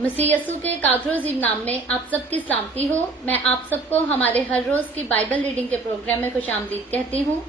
मसीह यसू के कादरोजीम नाम में आप सबकी सलामती हो। मैं आप सबको हमारे हर रोज की बाइबल रीडिंग के प्रोग्राम में खुशामदीद कहती हूँ।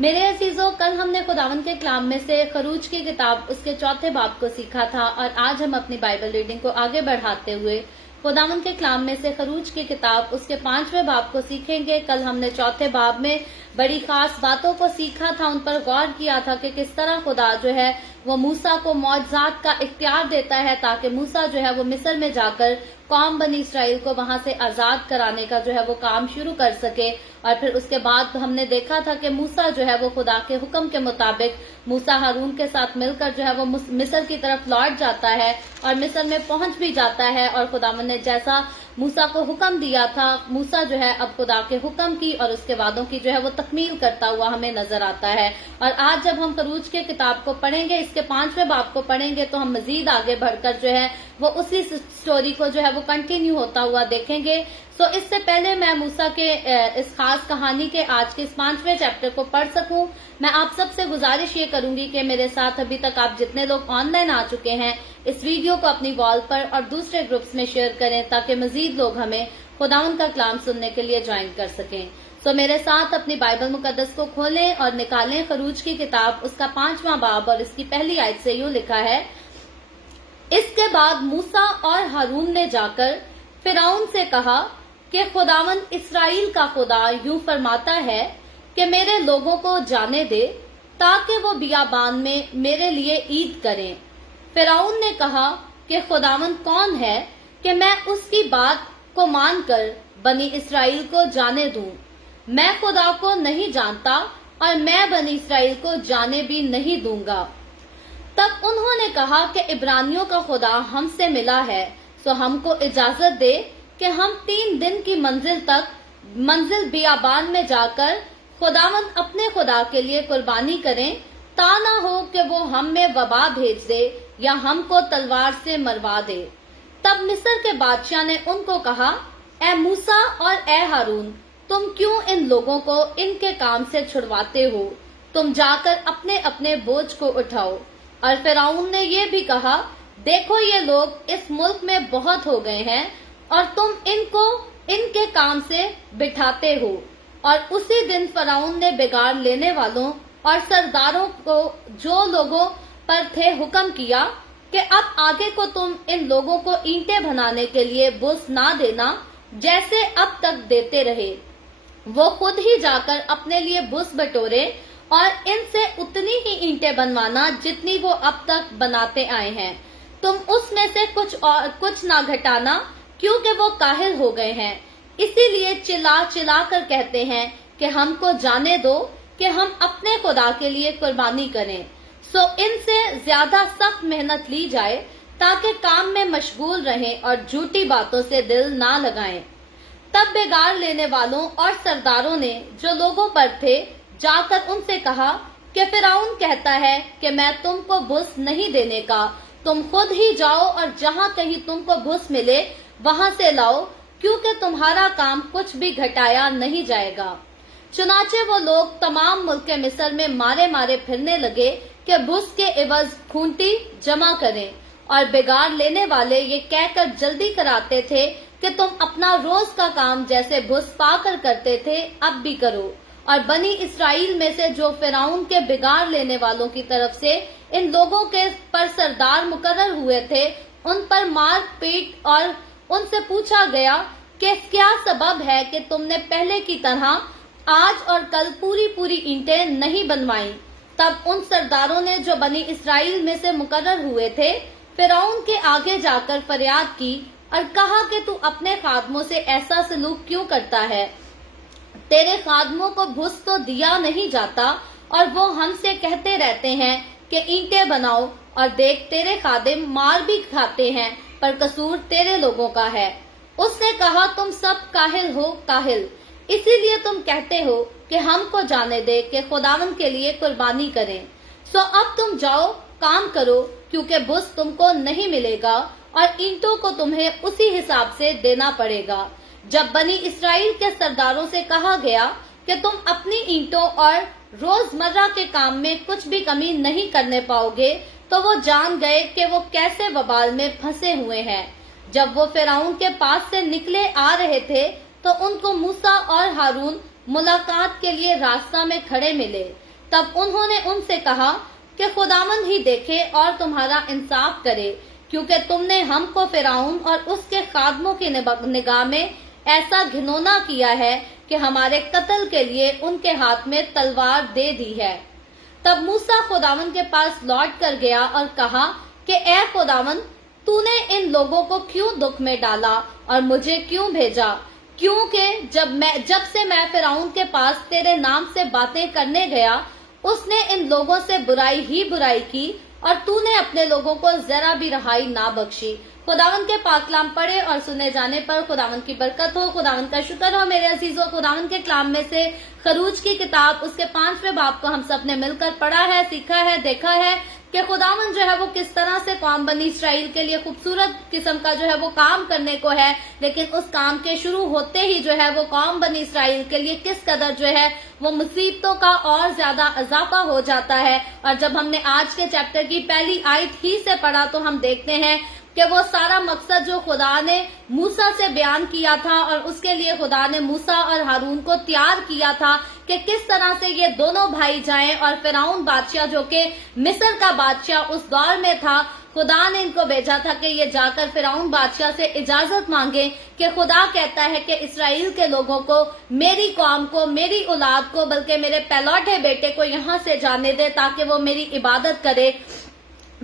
मेरे अजीजों, कल हमने खुदावंद के कलाम में से खरूज की किताब उसके चौथे बाब को सीखा था और आज हम अपनी बाइबल रीडिंग को आगे बढ़ाते हुए खुदावंद के कलाम में से खरूज की किताब उसके 5वें बाब को सीखेंगे। कल हमने चौथे बाब में बड़ी खास बातों को सीखा था, उन पर गौर किया था कि किस तरह खुदा जो है वो मूसा को मौजज़ात का इख्तियार देता है ताकि मूसा जो है वो मिस्र में जाकर कौम बनी इसराइल को वहां से आजाद कराने का जो है वो काम शुरू कर सके। और फिर उसके बाद हमने देखा था कि मूसा जो है वो खुदा के हुक्म के मुताबिक मूसा हारून के साथ मिलकर जो है वो मिस्र की तरफ लौट जाता है और मिस्र में पहुंच भी जाता है। और खुदावंद ने जैसा मूसा को हुक्म दिया था, मूसा जो है अब खुदा के हुक्म की और उसके वादों की जो है वो तकमील करता हुआ हमें नजर आता है। और आज जब हम खरूज के किताब को पढ़ेंगे, इसके 5वें बाब को पढ़ेंगे, तो हम मजीद आगे बढ़कर जो है वो उसी स्टोरी को जो है वो कंटिन्यू होता हुआ देखेंगे। सो इससे पहले मैं मूसा के इस खास कहानी के आज के इस 5वें चैप्टर को पढ़ सकूं, मैं आप सबसे गुजारिश ये करूंगी कि मेरे साथ अभी तक आप जितने लोग ऑनलाइन आ चुके हैं इस वीडियो को अपनी वॉल पर और दूसरे ग्रुप्स में शेयर करें ताकि मजीद लोग हमें खुदावंद का कलाम सुनने के लिए ज्वाइन कर सकें। सो मेरे साथ अपनी बाइबल मुकद्दस को खोलें और निकालें खरूज की किताब उसका 5वां बाब और इसकी पहली आयत से यूं लिखा है। इसके बाद मूसा और हारून ने जाकर फिरौन से कहा कि खुदावंद इस्राएल का खुदा यूं फरमाता है कि मेरे लोगों को जाने दे ताकि वो बियाबान में मेरे लिए ईद करें। फिरौन ने कहा कि खुदावंद कौन है कि मैं उसकी बात को मानकर बनी इस्राएल को जाने दूं। मैं खुदा को नहीं जानता और मैं बनी इस्राएल को जाने भी नहीं दूंगा। तब उन्होंने कहा कि इब्रानियों का खुदा हमसे मिला है, सो हमको इजाजत दे कि हम 3 दिन की मंजिल बियाबान में जाकर खुदावंद अपने खुदा के लिए कुर्बानी करें, ता ना हो कि वो हम में वबा भेज दे या हमको तलवार से मरवा दे। तब मिस्र के बादशाह ने उनको कहा, ए मूसा और ए हारून, तुम क्यों इन लोगों को इनके काम से छुड़वाते हो? तुम जाकर अपने अपने बोझ को उठाओ। और फिरौन ने ये भी कहा, देखो ये लोग इस मुल्क में बहुत हो गए हैं और तुम इनको इनके काम से बिठाते हो। और उसी दिन फिरौन ने बिगाड़ लेने वालों और सरदारों को जो लोगों पर थे हुक्म किया कि अब आगे को तुम इन लोगों को ईंटें बनाने के लिए बुस ना देना जैसे अब तक देते रहे। वो खुद ही जाकर अपने लिए बुस बटोरे और इनसे उतनी ही ईंटें बनवाना जितनी वो अब तक बनाते आए हैं। तुम उसमें से कुछ ना घटाना, क्योंकि वो काहिल हो गए हैं, इसीलिए चिल्ला चिल्ला कर कहते हैं कि हमको जाने दो कि हम अपने खुदा के लिए कुर्बानी करें। सो इनसे ज्यादा सख्त मेहनत ली जाए ताकि काम में मशगूल रहें और झूठी बातों से दिल ना लगाएं। तब बिगाड़ लेने वालों और सरदारों ने जो लोगों पर थे जाकर उनसे कहा कि फिरौन कहता है कि मैं तुमको भुस नहीं देने का, तुम खुद ही जाओ और जहाँ कहीं तुमको भुस मिले वहां से लाओ, क्योंकि तुम्हारा काम कुछ भी घटाया नहीं जाएगा। चुनाचे वो लोग तमाम मुल्क के मिस्र में मारे मारे फिरने लगे कि भुस के एवज खूंटी जमा करें। और बिगाड़ लेने वाले ये कहकर जल्दी कराते थे कि तुम अपना रोज का काम जैसे भुस पाकर करते थे अब भी करो। और बनी इसराइल में से जो फिरौन के बिगाड़ लेने वालों की तरफ से इन लोगों के पर सरदार मुकर्रर हुए थे, उन पर मार पीट और उनसे पूछा गया कि क्या सबब है कि तुमने पहले की तरह आज और कल पूरी ईंटें नहीं बनवाई। तब उन सरदारों ने जो बनी इसराइल में से मुकर्रर हुए थे फिरौन के आगे जाकर फरियाद की और कहा कि तू अपने खादमों से ऐसा सलूक क्यों करता है? तेरे खादमों को भुस तो दिया नहीं जाता और वो हमसे कहते रहते हैं कि ईंटें बनाओ, और देख तेरे खादिम मार भी खाते हैं, पर कसूर तेरे लोगों का है। उसने कहा, तुम सब काहिल हो काहिल, इसीलिए तुम कहते हो कि हमको जाने दे कि खुदावंद के लिए कुर्बानी करें। सो अब तुम जाओ काम करो, क्योंकि भुस तुमको नहीं मिलेगा और ईंटों को तुम्हें उसी हिसाब से देना पड़ेगा। जब बनी इसराइल के सरदारों से कहा गया कि तुम अपनी ईंटों और रोजमर्रा के काम में कुछ भी कमी नहीं करने पाओगे, تو وہ جان گئے کہ وہ کیسے وبال میں پھنسے ہوئے ہیں۔ جب وہ فرعون کے پاس سے نکلے آ رہے تھے تو ان کو موسیٰ اور ہارون ملاقات کے لیے راستہ میں کھڑے ملے۔ تب انہوں نے ان سے کہا کہ خداوند ہی دیکھے اور تمہارا انصاف کرے، کیونکہ تم نے ہم کو فرعون اور اس کے خادموں کی نگاہ میں ایسا گھنونا کیا ہے کہ ہمارے قتل کے لیے ان کے ہاتھ میں تلوار دے دی ہے۔ تب موسیٰ خداوند کے پاس لوٹ کر گیا اور کہا کہ اے خداوند، تو نے ان لوگوں کو کیوں دکھ میں ڈالا اور مجھے کیوں بھیجا؟ کیونکہ جب سے میں فرعون کے پاس تیرے نام سے باتیں کرنے گیا، اس نے ان لوگوں سے برائی ہی برائی کی اور تو نے اپنے لوگوں کو ذرا بھی رہائی نہ بخشی۔ خداوند کے پاک کلام پڑھے اور سنے جانے پر خداوند کی برکت ہو، خداوند کا شکر ہو میرے عزیزوں۔ خداوند کے کلام میں سے خروج کی کتاب اس کے 5ویں باب کو ہم سب نے مل کر پڑھا ہے، سیکھا ہے، دیکھا ہے کہ خداوند جو ہے وہ کس طرح سے قوم بنی اسرائیل کے لیے خوبصورت قسم کا جو ہے وہ کام کرنے کو ہے، لیکن اس کام کے شروع ہوتے ہی جو ہے وہ قوم بنی اسرائیل کے لیے کس قدر جو ہے وہ مصیبتوں کا اور زیادہ اضافہ ہو جاتا ہے۔ اور جب ہم نے آج کے چیپٹر کی پہلی آیت ہی سے پڑھا تو ہم دیکھتے ہیں کہ وہ سارا مقصد جو خدا نے موسیٰ سے بیان کیا تھا اور اس کے لیے خدا نے موسیٰ اور ہارون کو تیار کیا تھا کہ کس طرح سے یہ دونوں بھائی جائیں اور فرعون بادشاہ جو کہ مصر کا بادشاہ اس دور میں تھا، خدا نے ان کو بھیجا تھا کہ یہ جا کر فرعون بادشاہ سے اجازت مانگے کہ خدا کہتا ہے کہ اسرائیل کے لوگوں کو، میری قوم کو، میری اولاد کو، بلکہ میرے پہلوٹے بیٹے کو یہاں سے جانے دے تاکہ وہ میری عبادت کرے۔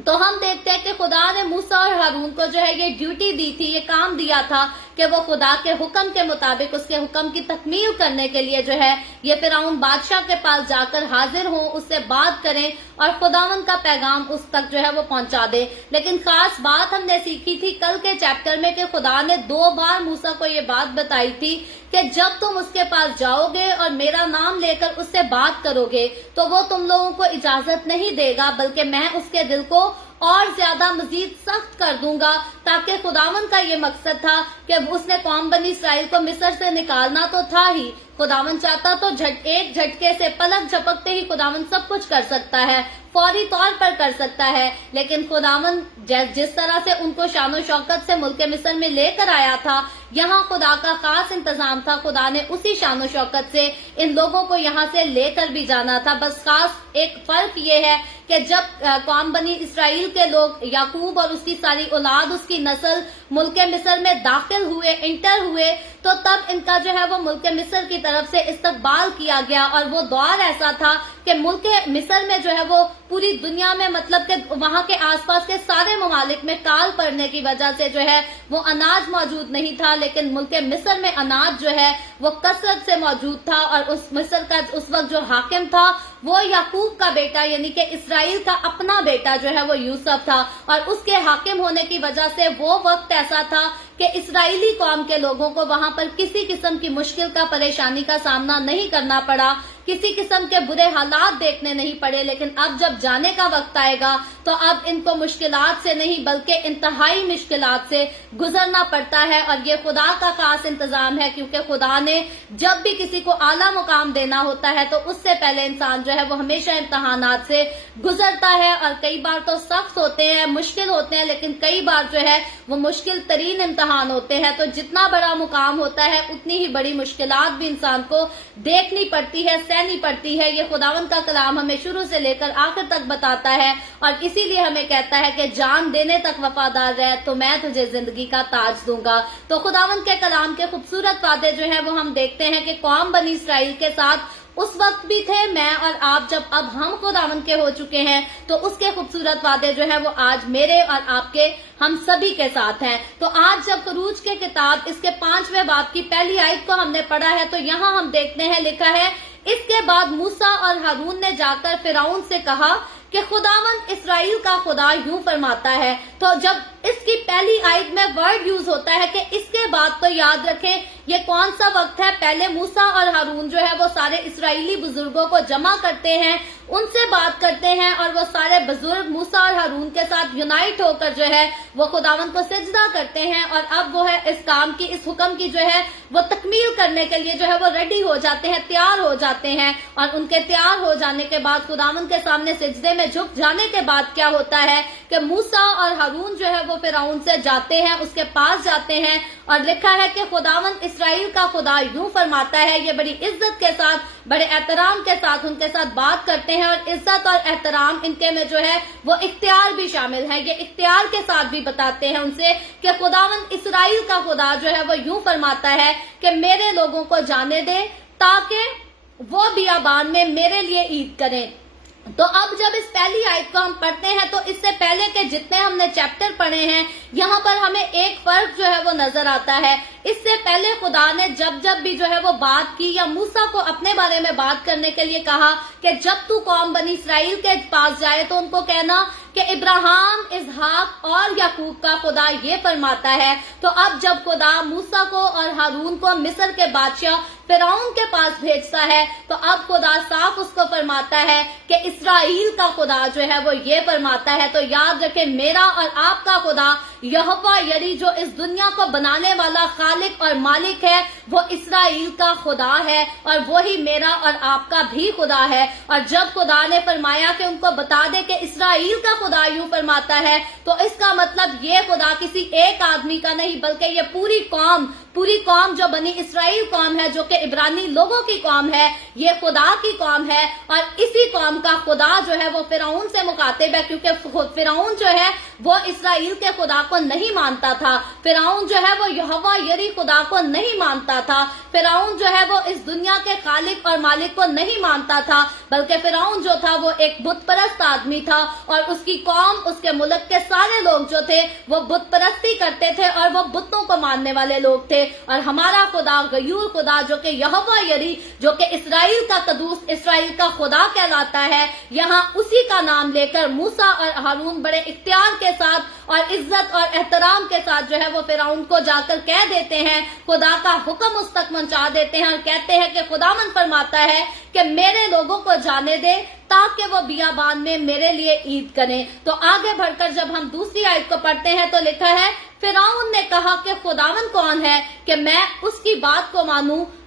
تو ہم دیکھتے ہیں کہ خدا نے موسیٰ اور ہارون کو جو ہے یہ ڈیوٹی دی تھی، یہ کام دیا تھا کہ وہ خدا کے حکم کے مطابق اس کے حکم کی تکمیل کرنے کے لیے جو ہے یہ فرعون بادشاہ کے پاس جا کر حاضر ہوں، اس سے بات کریں اور خداوند کا پیغام اس تک جو ہے وہ پہنچا دے۔ لیکن خاص بات ہم نے سیکھی تھی کل کے چیپٹر میں کہ خدا نے 2 بار موسیٰ کو یہ بات بتائی تھی کہ جب تم اس کے پاس جاؤ گے اور میرا نام لے کر اس سے بات کرو گے تو وہ تم لوگوں کو اجازت نہیں دے گا، بلکہ میں اس کے دل کو اور زیادہ مزید سخت کر دوں گا، تاکہ خداوند کا یہ مقصد تھا کہ اس نے قوم بنی اسرائیل کو مصر سے نکالنا تو تھا ہی، خداوند چاہتا تو ایک جھٹکے سے، پلک جھپکتے ہی خداوند سب کچھ کر سکتا ہے، فوری طور پر کر سکتا ہے، لیکن خداوند جس طرح سے ان کو شان و شوکت سے ملک مصر میں لے کر آیا تھا، یہاں خدا کا خاص انتظام تھا، خدا نے اسی شان و شوکت سے ان لوگوں کو یہاں سے لے کر بھی جانا تھا۔ بس خاص ایک فرق یہ ہے کہ جب قوم بنی اسرائیل کے لوگ، یعقوب اور اس کی ساری اولاد، اس کی نسل ملک مصر میں داخل ہوئے، انٹر ہوئے، تو تب ان کا جو ہے وہ ملک مصر کی طرف سے استقبال کیا گیا، اور وہ دور ایسا تھا کہ ملک مصر میں جو ہے وہ پوری دنیا میں، مطلب کہ وہاں کے آس پاس کے سارے ممالک میں کال پڑنے کی وجہ سے جو ہے وہ اناج موجود نہیں تھا، لیکن ملک مصر میں اناج جو ہے وہ کثرت سے موجود تھا، اور اس مصر کا اس وقت جو حاکم تھا وہ یعقوب کا بیٹا یعنی کہ اسرائیل کا اپنا بیٹا جو ہے وہ یوسف تھا، اور اس کے حاکم ہونے کی وجہ سے وہ وقت ایسا تھا کہ اسرائیلی قوم کے لوگوں کو وہاں پر کسی قسم کی مشکل کا، پریشانی کا سامنا نہیں کرنا پڑا، کسی قسم کے برے حالات دیکھنے نہیں پڑے۔ لیکن اب جب جانے کا وقت آئے گا تو اب ان کو مشکلات سے نہیں بلکہ انتہائی مشکلات سے گزرنا پڑتا ہے، اور یہ خدا کا خاص انتظام ہے، کیونکہ خدا نے جب بھی کسی کو اعلیٰ مقام دینا ہوتا ہے تو اس سے پہلے انسان جو ہے وہ ہمیشہ امتحانات سے گزرتا ہے، اور کئی بار تو سخت ہوتے ہیں، مشکل ہوتے ہیں، لیکن کئی بار جو ہے وہ مشکل ترین امتحان ہوتے ہیں۔ تو جتنا بڑا مقام ہوتا ہے اتنی ہی بڑی مشکلات بھی انسان کو دیکھنی پڑتی ہے، سہنی پڑتی ہے۔ یہ خداوند کا کلام ہمیں شروع سے لے کر آخر تک بتاتا ہے، اور اسی لیے ہمیں کہتا ہے کہ جان دینے تک وفادار رہ تو میں تجھے زندگی کا تاج دوں گا۔ تو خداوند کے کلام کے خوبصورت وعدے جو ہیں وہ ہم دیکھتے ہیں کہ قوم بنی اسرائیل کے ساتھ اس وقت بھی تھے، میں اور آپ جب اب ہم خداوند کے ہو چکے ہیں تو اس کے خوبصورت وعدے جو ہیں وہ آج میرے اور آپ کے، ہم سبھی کے ساتھ ہیں۔ تو آج جب خروج کے کتاب اس کے 5ویں باب کی پہلی آیت کو ہم نے پڑھا ہے تو یہاں ہم دیکھتے ہیں لکھا ہے، اس کے بعد موسیٰ اور ہارون نے جا کر فرعون سے کہا کہ خداوند اسرائیل کا خدا یوں فرماتا ہے۔ تو جب اس کی پہلی آیت میں ورڈ یوز ہوتا ہے کہ اس کے بعد تو یاد رکھیں یہ کون سا وقت ہے. پہلے موسیٰ اور ہارون جو ہے وہ سارے اسرائیلی بزرگوں کو جمع کرتے ہیں, ان سے بات کرتے ہیں, اور وہ سارے بزرگ موسیٰ اور ہارون کے ساتھ یونائٹ ہو کر جو ہے وہ خداوند کو سجدہ کرتے ہیں, اور اب وہ ہے اس کام کی, اس حکم کی جو ہے وہ تکمیل کرنے کے لیے جو ہے وہ ریڈی ہو جاتے ہیں, تیار ہو جاتے ہیں. اور ان کے تیار ہو جانے کے بعد خداوند کے سامنے سجدے میں جھک جانے کے بعد کیا ہوتا ہے کہ موسیٰ اور ہارون جو ہے وہ فرعون سے جاتے ہیں, اس کے پاس جاتے ہیں, اور لکھا ہے کہ خداوند اسرائیل کا خدا یوں فرماتا ہے. یہ بڑی عزت کے ساتھ, بڑے احترام کے ساتھ ان کے ساتھ بات کرتے ہیں, اور عزت اور احترام ان کے میں جو ہے وہ اختیار بھی شامل ہے. یہ اختیار کے ساتھ بھی بتاتے ہیں ان سے کہ خداوند اسرائیل کا خدا جو ہے وہ یوں فرماتا ہے کہ میرے لوگوں کو جانے دے تاکہ وہ بیابان میں میرے لیے عید کریں. تو اب جب اس پہلی آیت کو ہم پڑھتے ہیں تو اس سے پہلے کے جتنے ہم نے چیپٹر پڑھے ہیں یہاں پر ہمیں ایک فرق جو ہے وہ نظر آتا ہے. اس سے پہلے خدا نے جب بھی جو ہے وہ بات کی یا موسیٰ کو اپنے بارے میں بات کرنے کے لیے کہا کہ جب تو قوم بنی اسرائیل کے پاس جائے تو ان کو کہنا کہ ابراہیم, اسحاق اور یعقوب کا خدا یہ فرماتا ہے. تو اب جب خدا موسیٰ کو اور ہارون کو مصر کے بادشاہ فرعون کے پاس بھیجتا ہے تو اب خدا صاف اس کو فرماتا ہے کہ اسرائیل کا خدا جو ہے وہ یہ فرماتا ہے. تو یاد رکھیں میرا اور آپ کا خدا یہوہ یری جو اس دنیا کو بنانے والا خالق اور مالک ہے وہ اسرائیل کا خدا ہے, اور وہی میرا اور آپ کا بھی خدا ہے. اور جب خدا نے فرمایا کہ ان کو بتا دے کہ اسرائیل کا خدا یوں فرماتا ہے تو اس کا مطلب یہ خدا کسی ایک آدمی کا نہیں بلکہ یہ پوری قوم جو بنی اسرائیل قوم ہے, جو کہ عبرانی لوگوں کی قوم ہے, یہ خدا کی قوم ہے. اور اسی قوم کا خدا جو ہے وہ فرعون سے مخاطب ہے, کیونکہ فرعون جو ہے وہ اسرائیل کے خدا کو نہیں مانتا تھا. فرعون جو ہے وہ یہوہ یری خدا کو نہیں مانتا تھا. فرعون جو ہے وہ اس دنیا کے خالق اور مالک کو نہیں مانتا تھا, بلکہ فرعون جو تھا وہ ایک بت پرست آدمی تھا, اور اس کی قوم, اس کے ملک کے سارے لوگ جو تھے وہ بت پرستی کرتے تھے اور وہ بتوں کو ماننے والے لوگ تھے. اور ہمارا خدا غیور خدا جو کہ یہوہ یری, جو کہ اسرائیل کا قدوس, اسرائیل کا خدا کہلاتا ہے, یہاں اسی کا نام لے کر موسیٰ اور ہارون بڑے اختیار کے ساتھ اور عزت اور احترام کے ساتھ جو ہے وہ فرعون کو جا کر کہہ دیتے ہیں, خدا کا حکم اس تک پہنچا دیتے ہیں, اور کہتے ہیں کہ خداوند فرماتا ہے کہ میرے لوگوں کو جانے دے تاکہ وہ بیابان میں میرے لیے عید کریں. تو آگے بڑھ کر جب ہم دوسری آیت کو پڑھتے ہیں تو لکھا ہے فرعون نے کہا کہ خداوند کون ہے کہ میں اس کی بات کو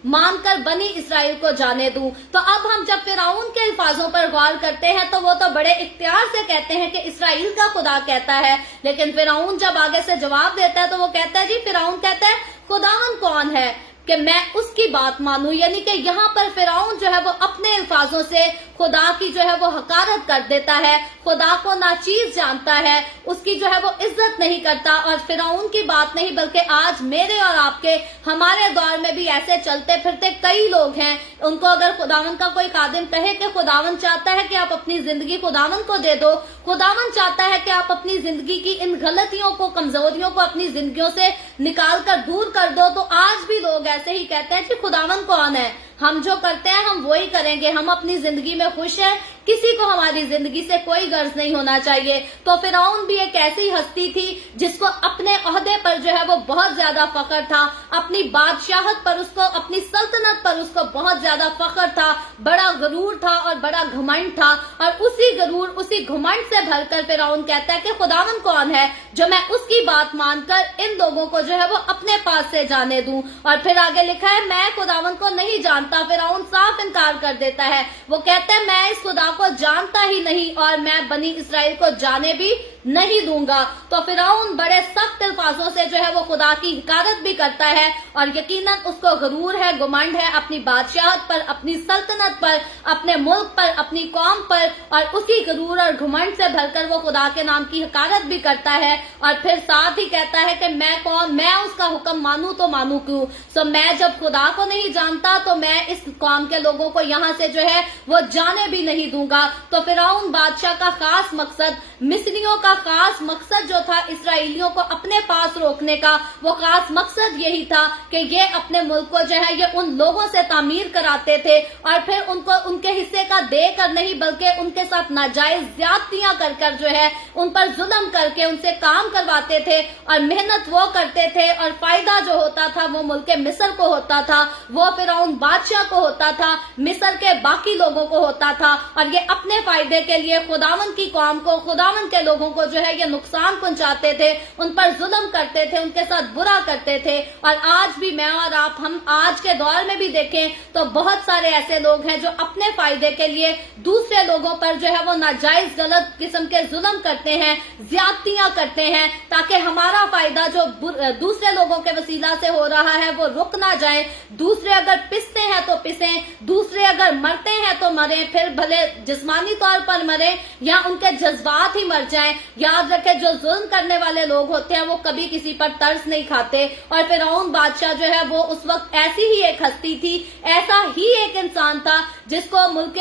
مان کر بنی اسرائیل کو جانے دوں. تو اب ہم جب فرعون کے الفاظوں پر غور کرتے ہیں تو وہ تو بڑے اختیار سے کہتے ہیں کہ اسرائیل کا خدا کہتا ہے, لیکن فرعون جب آگے سے جواب دیتا ہے تو وہ کہتا ہے, جی فرعون کہتا ہے خداوند کون ہے کہ میں اس کی بات مانوں. یعنی کہ یہاں پر فرعون جو ہے وہ اپنے الفاظوں سے خدا کی جو ہے وہ حقارت کر دیتا ہے, خدا کو ناچیز جانتا ہے, اس کی جو ہے وہ عزت نہیں کرتا. اور فرعون کی بات نہیں بلکہ آج میرے اور آپ کے, ہمارے دور میں بھی ایسے چلتے پھرتے کئی لوگ ہیں, ان کو اگر خداوند کا کوئی خادم کہے کہ خداوند چاہتا ہے کہ آپ اپنی زندگی خداوند کو دے دو, خداوند چاہتا ہے کہ آپ اپنی زندگی کی ان غلطیوں کو, کمزوریوں کو اپنی زندگیوں سے نکال کر دور کر دو, تو آج بھی لوگ ایسے ہی کہتے ہیں کہ خداوند کون ہے, ہم جو کرتے ہیں ہم وہی کریں گے, ہم اپنی زندگی میں خوش ہیں, کسی کو ہماری زندگی سے کوئی غرض نہیں ہونا چاہیے. تو فرعون بھی ایک ایسی ہستی تھی جس کو اپنے عہدے پر جو ہے وہ بہت زیادہ فخر تھا, اپنی بادشاہت پر اس کو, اپنی سلطنت پر اس کو بہت زیادہ فخر تھا, بڑا غرور تھا اور بڑا گھمنڈ تھا. اور اسی غرور, اسی گھمنڈ سے بھر کر فرعون کہتا ہے کہ خداوند کون ہے جو میں اس کی بات مان کر ان لوگوں کو جو ہے وہ اپنے پاس سے جانے دوں. اور پھر آگے لکھا ہے میں خداوند کو نہیں جانتا. فرعون صاف انکار کر دیتا ہے, وہ کہتا ہے میں اس خدا کو جانتا ہی نہیں اور میں بنی اسرائیل کو جانے بھی نہیں دوں گا. تو فرعون بڑے سخت الفاظوں سے جو ہے وہ خدا کی حقارت بھی کرتا ہے, اور یقیناً اس کو غرور ہے, گمنڈ ہے اپنی بادشاہت پر, اپنی سلطنت پر, اپنے ملک پر, اپنی قوم پر, اور اسی غرور اور گھمنڈ سے بھر کر وہ خدا کے نام کی حقارت بھی کرتا ہے. اور پھر ساتھ ہی کہتا ہے کہ میں کون, میں اس کا حکم مانوں تو مانوں کیوں, سو میں جب خدا کو نہیں جانتا تو میں اس قوم کے لوگوں کو یہاں سے جو ہے وہ جانے بھی نہیں دوں گا. تو فرعون بادشاہ کا خاص مقصد, مصریوں کا خاص مقصد جو تھا اسرائیلیوں کو اپنے پاس روکنے کا, वो खास मकसद यही था कि ये अपने मुल्क को जो है ये उन लोगों से तामीर कराते थे और फिर उनको उनके हिस्से का देकर नहीं बल्कि उनके साथ नाजायज ज्यादतियां कर कर जो है उन पर जुल्म करके उनसे काम करवाते थे और मेहनत वो करते थे और फायदा जो होता था वो मुल्क मिस्र को होता था, वो फिरौन बादशाह को होता था, मिस्र के बाकी लोगों को होता था और ये अपने फायदे के लिए खुदावन की कौम को, खुदावन के लोगों को जो है ये नुकसान पहुंचाते थे, उन पर जुल्म करते थे, उनके साथ बुरा करते थे। और आज भी मैं और आप, हम आज के दौर में भी देखें तो बहुत सारे ऐसे लोग हैं जो अपने फायदे के लिए दूसरे लोगों पर जो है वो नाजायज गलत किस्म के जुल्म करते हैं, ज्यादतियां करते हैं, ताकि हमारा फायदा जो दूसरे लोगों के वसीला से हो रहा है वो रुक ना जाए। दूसरे अगर पिसते हैं तो पिसें, दूसरे अगर मरते हैं तो मरें, फिर भले जिस्मानी तौर पर मरे या उनके जज्बात ही मर जाएं। याद रखें, जो जुल्म करने वाले लोग होते हैं वो कभी किसी पर तरस नहीं खाते। और फिरौन बादशाह जो है वो उस वक्त ऐसी ही एक हस्ती थी, ऐसा ही एक इंसान था जिसको मुल्क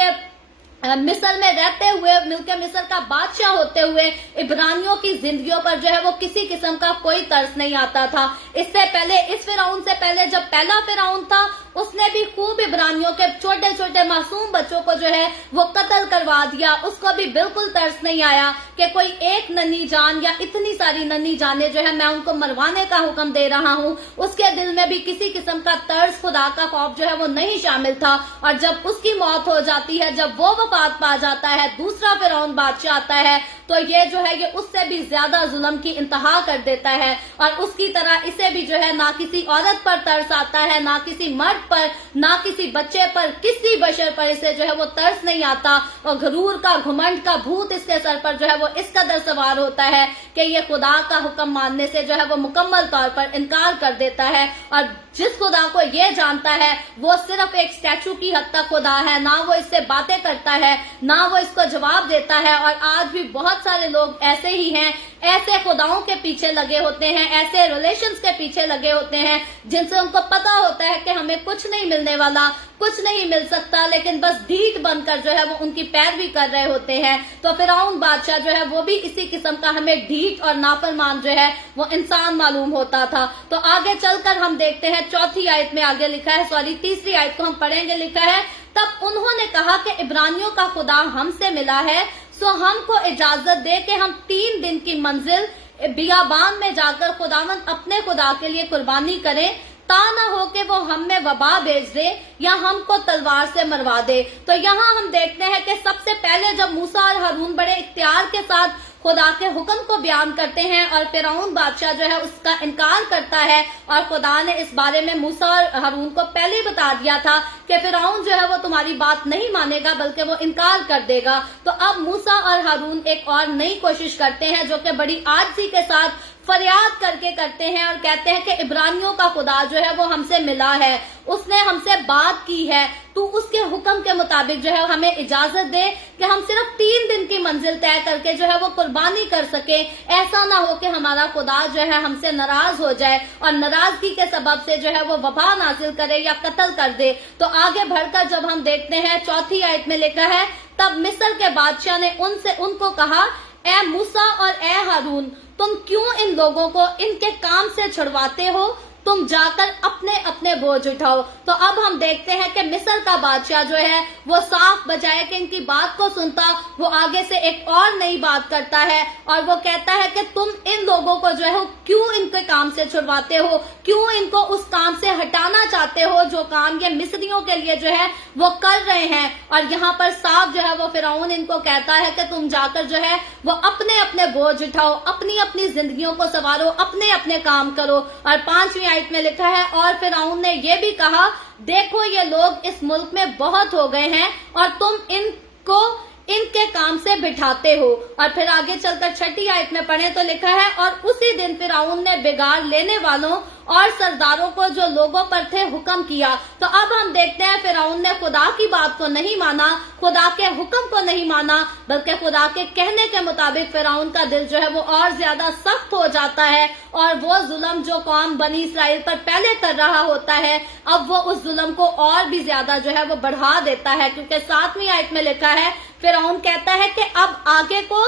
मिस्र में रहते हुए, मुल्क मिस्र का बादशाह होते हुए इब्रानियों की जिंदगियों पर जो है वो किसी किस्म का कोई तरस नहीं आता था। इससे पहले, इस फिरौन से पहले जब पहला फिरौन था उसने भी खूब इब्रानियों के छोटे छोटे मासूम बच्चों को जो है वो कत्ल करवा दिया। उसको भी बिल्कुल तरस नहीं आया कि कोई एक नन्ही जान या इतनी सारी नन्ही जाने जो है मैं उनको मरवाने का हुक्म दे रहा हूँ। उसके दिल में भी किसी किस्म का तरस, खुदा का खौफ जो है वो नहीं शामिल था। और जब उसकी मौत हो जाती है, जब वो वफात पा जाता है, दूसरा फिरौन बादशाह आता है, तो ये जो है ये उससे भी ज्यादा जुल्म की इंतहा कर देता है। और उसकी तरह इसे भी जो है ना किसी औरत पर तरस आता है, ना किसी मर्द पर, ना किसी बच्चे पर, किसी बशर पर इसे जो है वो तरस नहीं आता। और गरूर का, घमंड का भूत इसके सर पर जो है वो इस कदर सवार होता है कि ये खुदा का हुक्म मानने से जो है वो मुकम्मल तौर पर इनकार कर देता है। और जिस खुदा को ये जानता है वो सिर्फ एक स्टैचू की हद तक खुदा है, ना वो इससे बातें करता है, ना वो इसको जवाब देता है। और आज भी बहुत सारे लोग ऐसे ही हैं, ऐसे खुदाओं के पीछे लगे होते हैं, ऐसे रिलेशंस के पीछे लगे होते हैं जिनसे उनको पता होता है कि हमें कुछ नहीं मिलने वाला, कुछ नहीं मिल सकता, लेकिन बस ढीठ बनकर जो है वो उनकी पैरवी कर रहे होते हैं। तो फिरौन बादशाह जो है वो भी इसी किस्म का हमें ढीठ और नाफरमान जो है वो इंसान मालूम होता था। तो आगे चलकर हम देखते हैं, चौथी आयत में आगे लिखा है, तीसरी आयत को हम पढ़ेंगे, लिखा है, तब उन्होंने कहा कि इब्रानियों का खुदा हमसे मिला है, सो हमको इजाजत दे कि हम 3 दिन की मंजिल बियाबान में जाकर खुदावंद अपने खुदा के लिए कुर्बानी करें, ता ना हो कि वो हम में वबा भेज दे या हमको तलवार से मरवा दे। तो यहाँ हम देखते हैं कि सबसे पहले जब मूसा और हारून बड़े इख्तियार के साथ खुदा के हुक्म को बयान करते हैं और फिरौन बादशाह जो है उसका इनकार करता है, और खुदा ने इस बारे में मूसा और हारून को पहले ही बता दिया था कि फिरौन जो है वो तुम्हारी बात नहीं मानेगा बल्कि वो इनकार कर देगा। तो अब मूसा और हारून एक और नई कोशिश करते हैं जो कि बड़ी आजिज़ी के साथ फरियाद करके करते हैं और कहते हैं कि इब्रानियों का खुदा जो है वो हमसे मिला है, उसने हमसे बात की है, तू उसके हुक्म के मुताबिक जो है हमें इजाजत दे कि हम सिर्फ 3 दिन की मंजिल तय करके जो है वो कुर्बानी कर सके। ऐसा ना हो कि हमारा खुदा जो है हमसे नाराज हो जाए और नाराजगी के सबब से जो है वो वबा नाजिल करे या कत्ल कर दे। तो आगे बढ़कर जब हम देखते हैं, चौथी आयत में लिखा है, तब मिस्र के बादशाह ने उनको कहा, ए मूसा और ए हारून, तुम क्यों इन लोगों को इनके काम से छुड़वाते हो? तुम जाकर अपने अपने बोझ उठाओ। तो अब हम देखते हैं कि मिस्र का बादशाह जो है वो साफ बजाय कि इनकी बात को सुनता, वो आगे से एक और नई बात करता है और वो कहता है कि तुम इन लोगों को जो है क्यों इनके काम से छुड़वाते हो, क्यों इनको उस काम से हटाना चाहते हो जो काम ये मिस्रियों के लिए जो है वो कर रहे हैं। और यहाँ पर साफ जो है वो फिरौन इनको कहता है कि तुम जाकर जो है वो अपने अपने बोझ उठाओ, अपनी अपनी जिंदगियों को संवारो, अपने अपने काम करो। और 5वीं आयत में लिखा है, और फिरौन ने ये भी कहा, देखो ये लोग इस मुल्क में बहुत हो गए हैं और तुम इनको इनके काम से बिठाते हो। और फिर आगे चलकर 6ठी आयत में पढ़े तो लिखा है, और उसी दिन फिरौन ने बिगाड़ लेने वालों और सरदारों को जो लोगों पर थे हुक्म किया। तो अब हम देखते हैं फिरौन ने खुदा की बात को नहीं माना, खुदा के हुक्म को नहीं माना, बल्कि खुदा के कहने के मुताबिक फिरौन का दिल जो है वो और ज्यादा सख्त हो जाता है और वो जुल्म जो कौम बनी इसराइल पर पहले कर रहा होता है, अब वो उस जुल्म को और भी ज्यादा जो है वो बढ़ा देता है। क्योंकि 7वीं आयत में लिखा है, फिरौन कहता है कि अब आगे को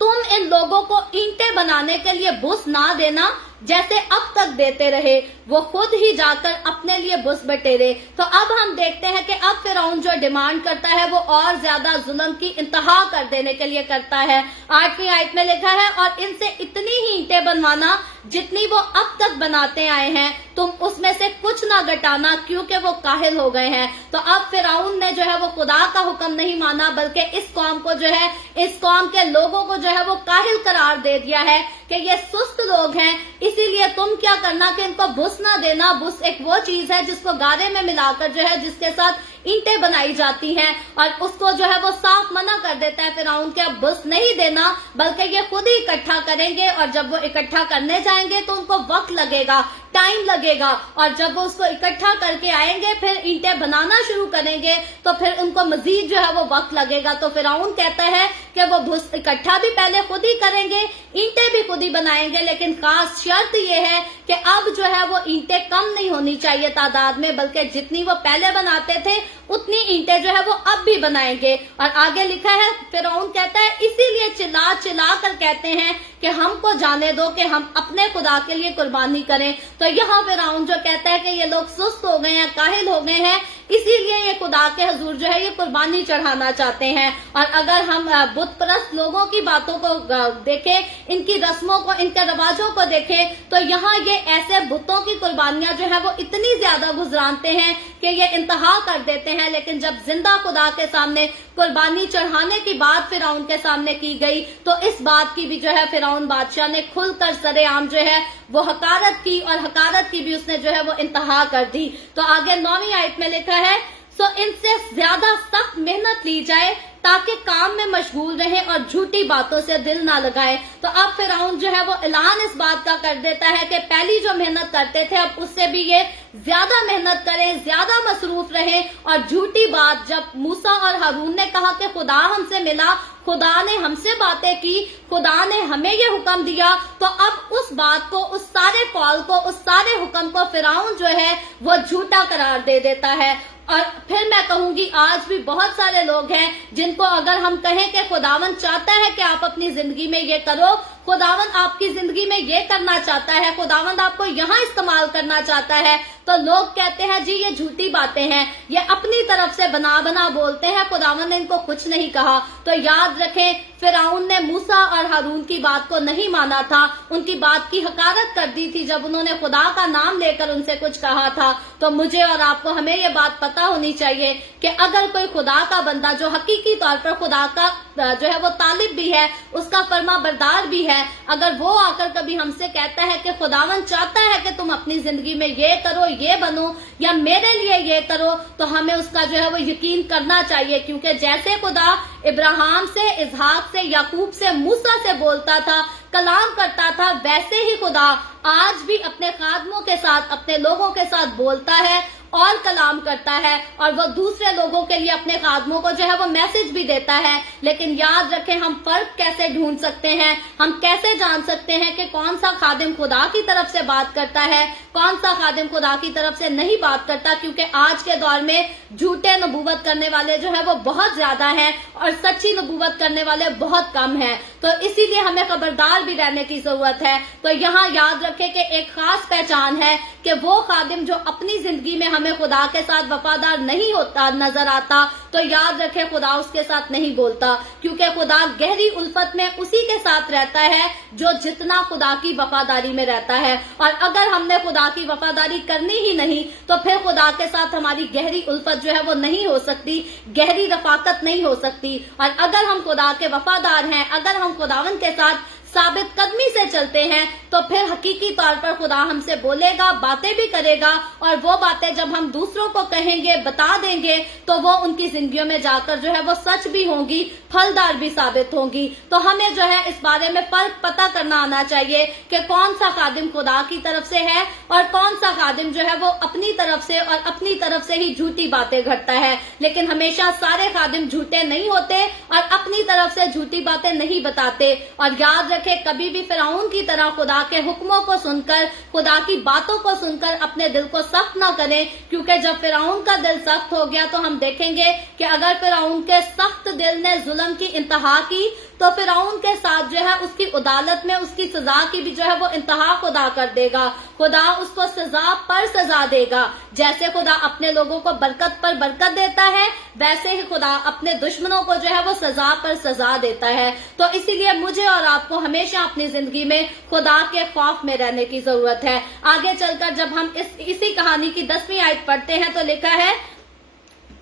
तुम इन लोगों को ईंटें बनाने के लिए बुस ना देना जैसे अब तक देते रहे, वो खुद ही जाकर अपने लिए बुस बटेरे। तो अब हम देखते हैं कि अब फिरौन जो डिमांड करता है वो और ज्यादा जुल्म की इंतहा कर देने के लिए करता है। 8वीं आयत में लिखा है, और इनसे इतनी ही ईंटें बनवाना जितनी वो अब तक बनाते आए हैं, तुम उसमें से कुछ ना घटाना, क्योंकि वो काहिल हो गए हैं। तो अब फिरौन ने जो है वो खुदा का हुक्म नहीं माना, बल्कि इस कौम को जो है, इस कौम के लोगों को जो है वो काहिल करार दे दिया है कि ये सुस्त लोग हैं, इसीलिए तुम क्या करना कि इनको बुस ना देना। बुस एक वो चीज है जिसको गारे में मिलाकर जो है, जिसके साथ ईंटें बनाई जाती हैं, और उसको जो है वो साफ मना कर देता है फिरौन के अब बुस नहीं देना, बल्कि ये खुद ही इकट्ठा करेंगे, और जब वो इकट्ठा करने जाएंगे तो उनको वक्त लगेगा, टाइम लगेगा, और जब वो उसको इकट्ठा करके आएंगे फिर ईंटें बनाना शुरू करेंगे तो फिर उनको मजीद जो है वो वक्त लगेगा। तो फिरौन कहता है कि वो भूस इकट्ठा भी पहले खुद ही करेंगे, ईंटें भी खुद ही बनाएंगे, लेकिन खास शर्त ये है कि अब जो है वो ईंटें कम नहीं होनी चाहिए तादाद में, बल्कि जितनी वो पहले बनाते थे उतनी ईंटें जो है वो अब भी बनाएंगे। और आगे लिखा है, फिरौन कहता है इसीलिए चिल्ला चिल्ला कर कहते हैं कि हमको जाने दो कि हम अपने खुदा के लिए कुर्बानी करें। तो यहाँ फिरौन जो कहता है कि ये लोग सुस्त हो गए हैं, काहिल हो गए हैं, इसीलिए ये खुदा के हुजूर जो है ये कुर्बानी चढ़ाना चाहते हैं। और अगर हम बुत परस्त लोगों की बातों को देखें, इनकी रस्मों को, इनके रवाजों को देखें, तो यहाँ ये ऐसे बुतों की कुर्बानियां जो है वो इतनी ज्यादा गुजरानते हैं कि ये इंतहा कर देते हैं। लेकिन जब जिंदा खुदा के सामने कुर्बानी चढ़ाने की बात फिरौन के सामने की गई, तो इस बात की भी जो है फिरौन बादशाह ने खुलकर सरेआम जो है वो हकारत की, और हकारत की भी उसने जो है वो इंतहा कर दी। तो आगे 9वीं आयत में लिखा है, सो इनसे ज्यादा सख्त मेहनत ली जाए ताकि काम में मशगूल रहे और झूठी बातों से दिल ना लगाए। तो अब फिरौन जो है वो ऐलान इस बात का कर देता है कि पहली जो मेहनत करते थे अब उससे भी ये ज्यादा मेहनत करें, ज्यादा मसरूफ रहें। और झूठी बात, जब मूसा और हारून ने कहा कि खुदा हमसे मिला, खुदा ने हमसे बातें की, खुदा ने हमें ये हुक्म दिया, तो अब उस बात को, उस सारे कॉल को, उस सारे हुक्म को फिरौन जो है वो झूठा करार दे देता है। और फिर मैं कहूंगी आज भी बहुत सारे लोग हैं जिनको अगर हम कहें कि खुदावन चाहता है कि आप अपनी जिंदगी में ये करो, खुदावन आपकी जिंदगी में ये करना चाहता है, खुदावन आपको यहाँ इस्तेमाल करना चाहता है, तो लोग कहते हैं जी ये झूठी बातें हैं, ये अपनी तरफ से बना बना बोलते हैं, खुदावन ने इनको कुछ नहीं कहा। तो याद रखें, फिरौन ने मूसा और हारून की बात को नहीं माना था, उनकी बात की हकारत कर दी थी जब उन्होंने खुदा का नाम लेकर उनसे कुछ कहा था। तो मुझे और आपको हमें ये बात पता होनी चाहिए कि अगर कोई खुदा का बंदा जो हकीकी तौर पर खुदा का जो है वो तालिब भी है, उसका फर्मा बरदार भी है, अगर वो आकर कभी हमसे कहता है कि खुदावन चाहता है कि तुम अपनी जिंदगी में ये करो, ये बनो, या मेरे लिए ये करो, तो हमें उसका जो है वो यकीन करना चाहिए। क्योंकि जैसे खुदा इब्राहिम से, इसहाक से, याकूब से, मूसा से बोलता था, कलाम करता था, वैसे ही खुदा आज भी अपने खादमों के साथ, अपने लोगों के साथ बोलता है और कलाम करता है, और वो दूसरे लोगों के लिए अपने खादमों को जो है वो मैसेज भी देता है। लेकिन याद रखें, हम फर्क कैसे ढूंढ सकते हैं, हम कैसे जान सकते हैं कि कौन सा खादिम खुदा की तरफ से बात करता है, कौन सा खादिम खुदा की तरफ से नहीं बात करता। क्योंकि आज के दौर में झूठे नबूवत करने वाले जो है वो बहुत ज्यादा हैं और सच्ची नबूवत करने वाले बहुत कम हैं। तो इसीलिए हमें खबरदार भी रहने की जरूरत है। तो यहाँ याद रखें कि एक खास पहचान है कि वो खादिम जो अपनी जिंदगी में हमें खुदा के साथ वफादार नहीं होता नजर आता, तो याद रखें खुदा उसके साथ नहीं बोलता, क्योंकि खुदा गहरी उल्फत में उसी के साथ रहता है जो जितना खुदा की वफादारी में रहता है। और अगर हमने खुदा की वफादारी करनी ही नहीं, तो फिर खुदा के साथ हमारी गहरी उल्फत जो है वो नहीं हो सकती, गहरी रफाकत नहीं हो सकती। और अगर हम खुदा के वफादार हैं, अगर हम खुदावन के साथ साबित कदमी से चलते हैं, तो फिर हकीकी तौर पर खुदा हमसे बोलेगा, बातें भी करेगा, और वो बातें जब हम दूसरों को कहेंगे, बता देंगे, तो वो उनकी जिंदगियों में जाकर जो है वो सच भी होंगी, फलदार भी साबित होंगी। तो हमें जो है इस बारे में फर्क पता करना आना चाहिए कि कौन सा खादिम खुदा की तरफ से है और कौन सा खादिम जो है वो अपनी तरफ से और अपनी तरफ से ही झूठी बातें घड़ता है। लेकिन हमेशा सारे खादिम झूठे नहीं होते और अपनी तरफ से झूठी बातें नहीं बताते। और याद रखें, कभी भी फिरौन की तरह खुदा के हुक्मों को सुनकर, खुदा की बातों को सुनकर अपने दिल को सख्त ना करें, क्योंकि जब फिरौन का दिल सख्त हो गया तो हम देखेंगे कि अगर फिरौन के सख्त दिल ने जुल्म की इंतहा की, तो फिरौन के साथ जो है उसकी अदालत में उसकी सजा की भी जो है वो इंतहा खुदा कर देगा। खुदा उसको सजा पर सजा देगा। जैसे खुदा अपने लोगों को बरकत पर बरकत देता है, वैसे ही खुदा अपने दुश्मनों को जो है वो सजा पर सजा देता है। तो इसीलिए मुझे और आपको हमेशा अपनी जिंदगी में खुदा के खौफ में रहने की जरूरत है। आगे चलकर जब हम इसी कहानी की 10वीं आयत पढ़ते हैं तो लिखा है,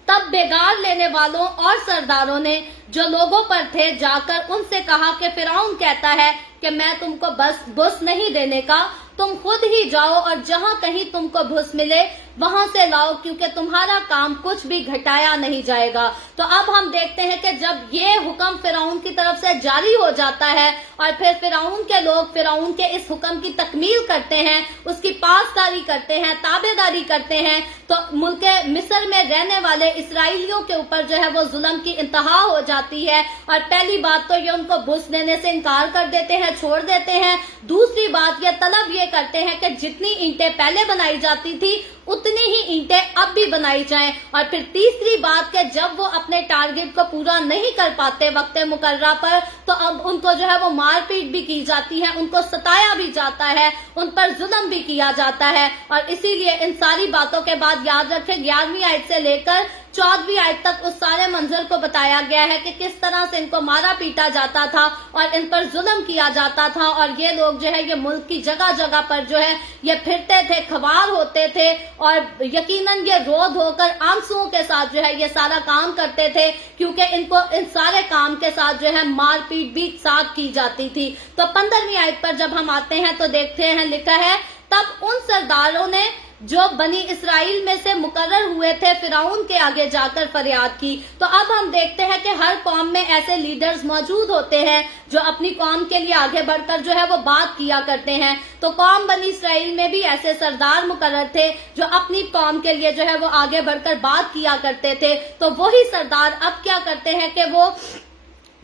तब बेगार लेने वालों और सरदारों ने जो लोगों पर थे जाकर उनसे कहा कि फिरौन कहता है कि मैं तुमको बस घुस नहीं देने का, तुम खुद ही जाओ और जहां कहीं तुमको घुस मिले वहां से लाओ, क्योंकि तुम्हारा काम कुछ भी घटाया नहीं जाएगा। तो अब हम देखते हैं कि जब ये हुक्म फिरौन की तरफ से जारी हो जाता है और फिर फिरौन के लोग फिरौन के इस हुक्म की तकमील करते हैं, उसकी पासदारी करते हैं, ताबेदारी करते हैं, तो मुल्क मिस्र में रहने वाले इसराइलियों के ऊपर जो है वो जुल्म की इंतहा हो जाती है। और पहली बात तो ये उनको घुस देने से इनकार कर देते हैं, छोड़ देते हैं। दूसरी बात ये तलब ये करते हैं कि जितनी ईंटें पहले बनाई जाती थी उतनी ही ईंटें अब भी बनाई जाएं। और फिर तीसरी बात कि जब वो अपने टारगेट को पूरा नहीं कर पाते वक्त मुकर्रा पर, तो अब उनको जो है वो मारपीट भी की जाती है, उनको सताया भी जाता है, उन पर जुल्म भी किया जाता है। और इसीलिए इन सारी बातों के बाद याद रखें 11वीं आयत से लेकर 14वीं आयत तक उस सारे मंजर को बताया गया है कि किस तरह से इनको मारा पीटा जाता था और इन पर जुल्म किया जाता था। और ये लोग जो है ये मुल्क की जगह जगह पर जो है ये फिरते थे, खवार होते थे और यकीनन ये रो धोकर आंसुओं के साथ जो है ये सारा काम करते थे, क्योंकि इनको इन सारे काम के साथ जो है मारपीट भी साथ की जाती थी। तो 15वीं आयत पर जब हम आते हैं तो देखते हैं लिखा है, तब उन सरदारों ने जो बनी इसराइल में से मुकर्रर हुए थे फिरौन के आगे जाकर फरियाद की। तो अब हम देखते हैं कि हर कौम में ऐसे लीडर्स मौजूद होते हैं जो अपनी कौम के लिए आगे बढ़कर जो है वो बात किया करते हैं। तो कौम बनी इसराइल में भी ऐसे सरदार मुकर्रर थे जो अपनी कौम के लिए जो है वो आगे बढ़कर बात किया करते थे। तो वही सरदार अब क्या करते हैं कि वो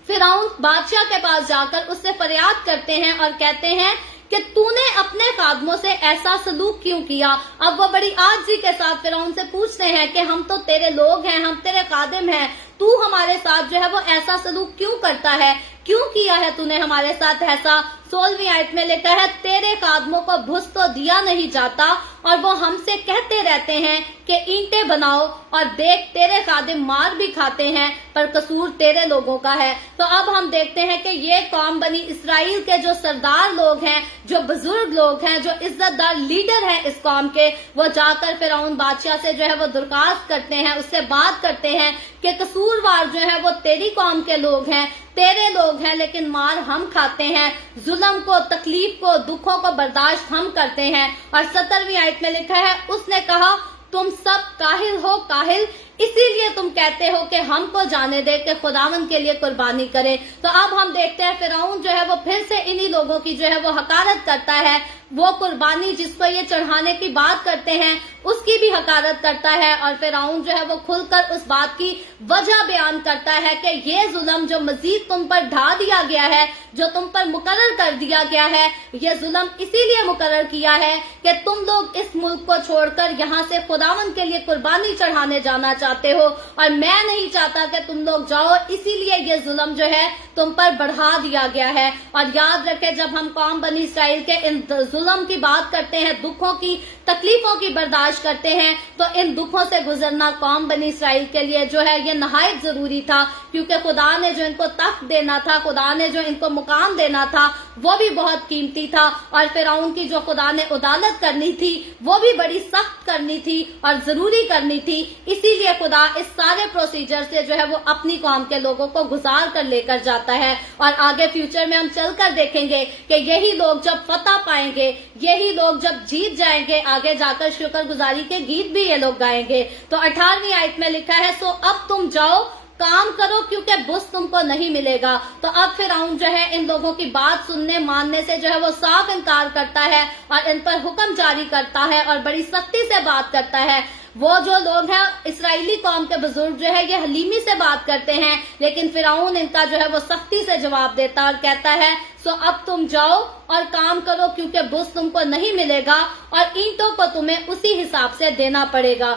फिरौन बादशाह के पास जाकर उससे फरियाद करते हैं और कहते हैं कि तूने अपने खादमों से ऐसा सलूक क्यों किया। अब वो बड़ी आजिज़ी के साथ फिरौन से पूछते हैं कि हम तो तेरे लोग हैं, हम तेरे खादिम हैं, तू हमारे साथ जो है वो ऐसा सलूक क्यों करता है, क्यों किया है तूने हमारे साथ ऐसा। 16वीं आयत में लिखा है, तेरे खादमों को घुस तो दिया नहीं जाता और वो हमसे कहते रहते हैं कि ईंटें बनाओ, और देख तेरे खादिम मार भी खाते हैं, पर कसूर तेरे लोगों का है। तो अब हम देखते हैं कि ये कौम बनी इसराइल के जो सरदार लोग हैं, जो बुजुर्ग लोग हैं, जो इज्जतदार लीडर हैं इस कौम के, वो जाकर फिरौन बादशाह से जो है वो दरखास्त करते हैं, उससे बात करते हैं कि कसूरवार जो है वो तेरी कौम के लोग हैं, तेरे लोग हैं, लेकिन मार हम खाते हैं, जुल्म को, तकलीफ को, दुखों को बर्दाश्त हम करते हैं। और 17वीं आयत में लिखा है, उसने कहा तुम सब काहिल हो, काहिल इसीलिए तुम कहते हो कि हमको जाने दे कि खुदावंद के लिए कुर्बानी करे। तो अब हम देखते हैं फिरौन जो है वो फिर से इन्हीं लोगों की जो है वो हकारत करता है, वो कुर्बानी जिसको ये चढ़ाने की बात करते हैं उसकी भी हकारत करता है। और फिरौन जो है वो खुलकर उस बात की वजह बयान करता है कि ये जुल्म जो मजीद तुम पर ढा दिया गया है, जो तुम पर मुकर्रर कर दिया गया है, ये जुल्म इसीलिए मुकर्रर किया है कि तुम लोग इस मुल्क को छोड़कर यहाँ से खुदावंद के लिए कुर्बानी चढ़ाने जाना चाहते हो, और मैं नहीं चाहता कि तुम लोग जाओ, इसीलिए ये जुल्म जो है तुम पर बढ़ा दिया गया है। और याद रखे, जब हम कौम बनी इसराइल के इन जुल्म की बात करते हैं, दुखों की, तकलीफों की बर्दाश्त करते हैं, तो इन दुखों से गुजरना कौम बनी इसराइल के लिए जो है ये नहायत जरूरी था, क्योंकि खुदा ने जो इनको तख्त देना था, खुदा ने जो इनको मुकाम देना था, वो भी बहुत कीमती था। और फिरौन की जो खुदा ने अदालत करनी थी वो भी बड़ी सख्त करनी थी और जरूरी करनी थी। इसीलिए खुदा इस सारे प्रोसीजर से जो है वो अपनी कौम के लोगों को गुजार कर लेकर जाता है। और आगे फ्यूचर में हम चलकर देखेंगे कि यही लोग जब फतह पाएंगे, यही लोग जब जीत जाएंगे, आगे जाकर शुक्रगुजारी के गीत भी ये लोग गाएंगे। तो 18वीं आयत में लिखा है, सो अब तुम जाओ, काम करो, क्योंकि बुस तुमको नहीं मिलेगा। तो अब फिरौन जो है इन लोगों की बात सुनने मानने से जो है वो साफ इनकार करता है और इन पर हुक्म जारी करता है और बड़ी सख्ती से बात करता है। वो जो लोग हैं इसराइली कौम के बुजुर्ग जो है ये हलीमी से बात करते हैं, लेकिन फिरौन इनका जो है वो सख्ती से जवाब देता और कहता है, सो अब तुम जाओ और काम करो, क्योंकि बुस तुमको नहीं मिलेगा और ईंटों को तुम्हें उसी हिसाब से देना पड़ेगा।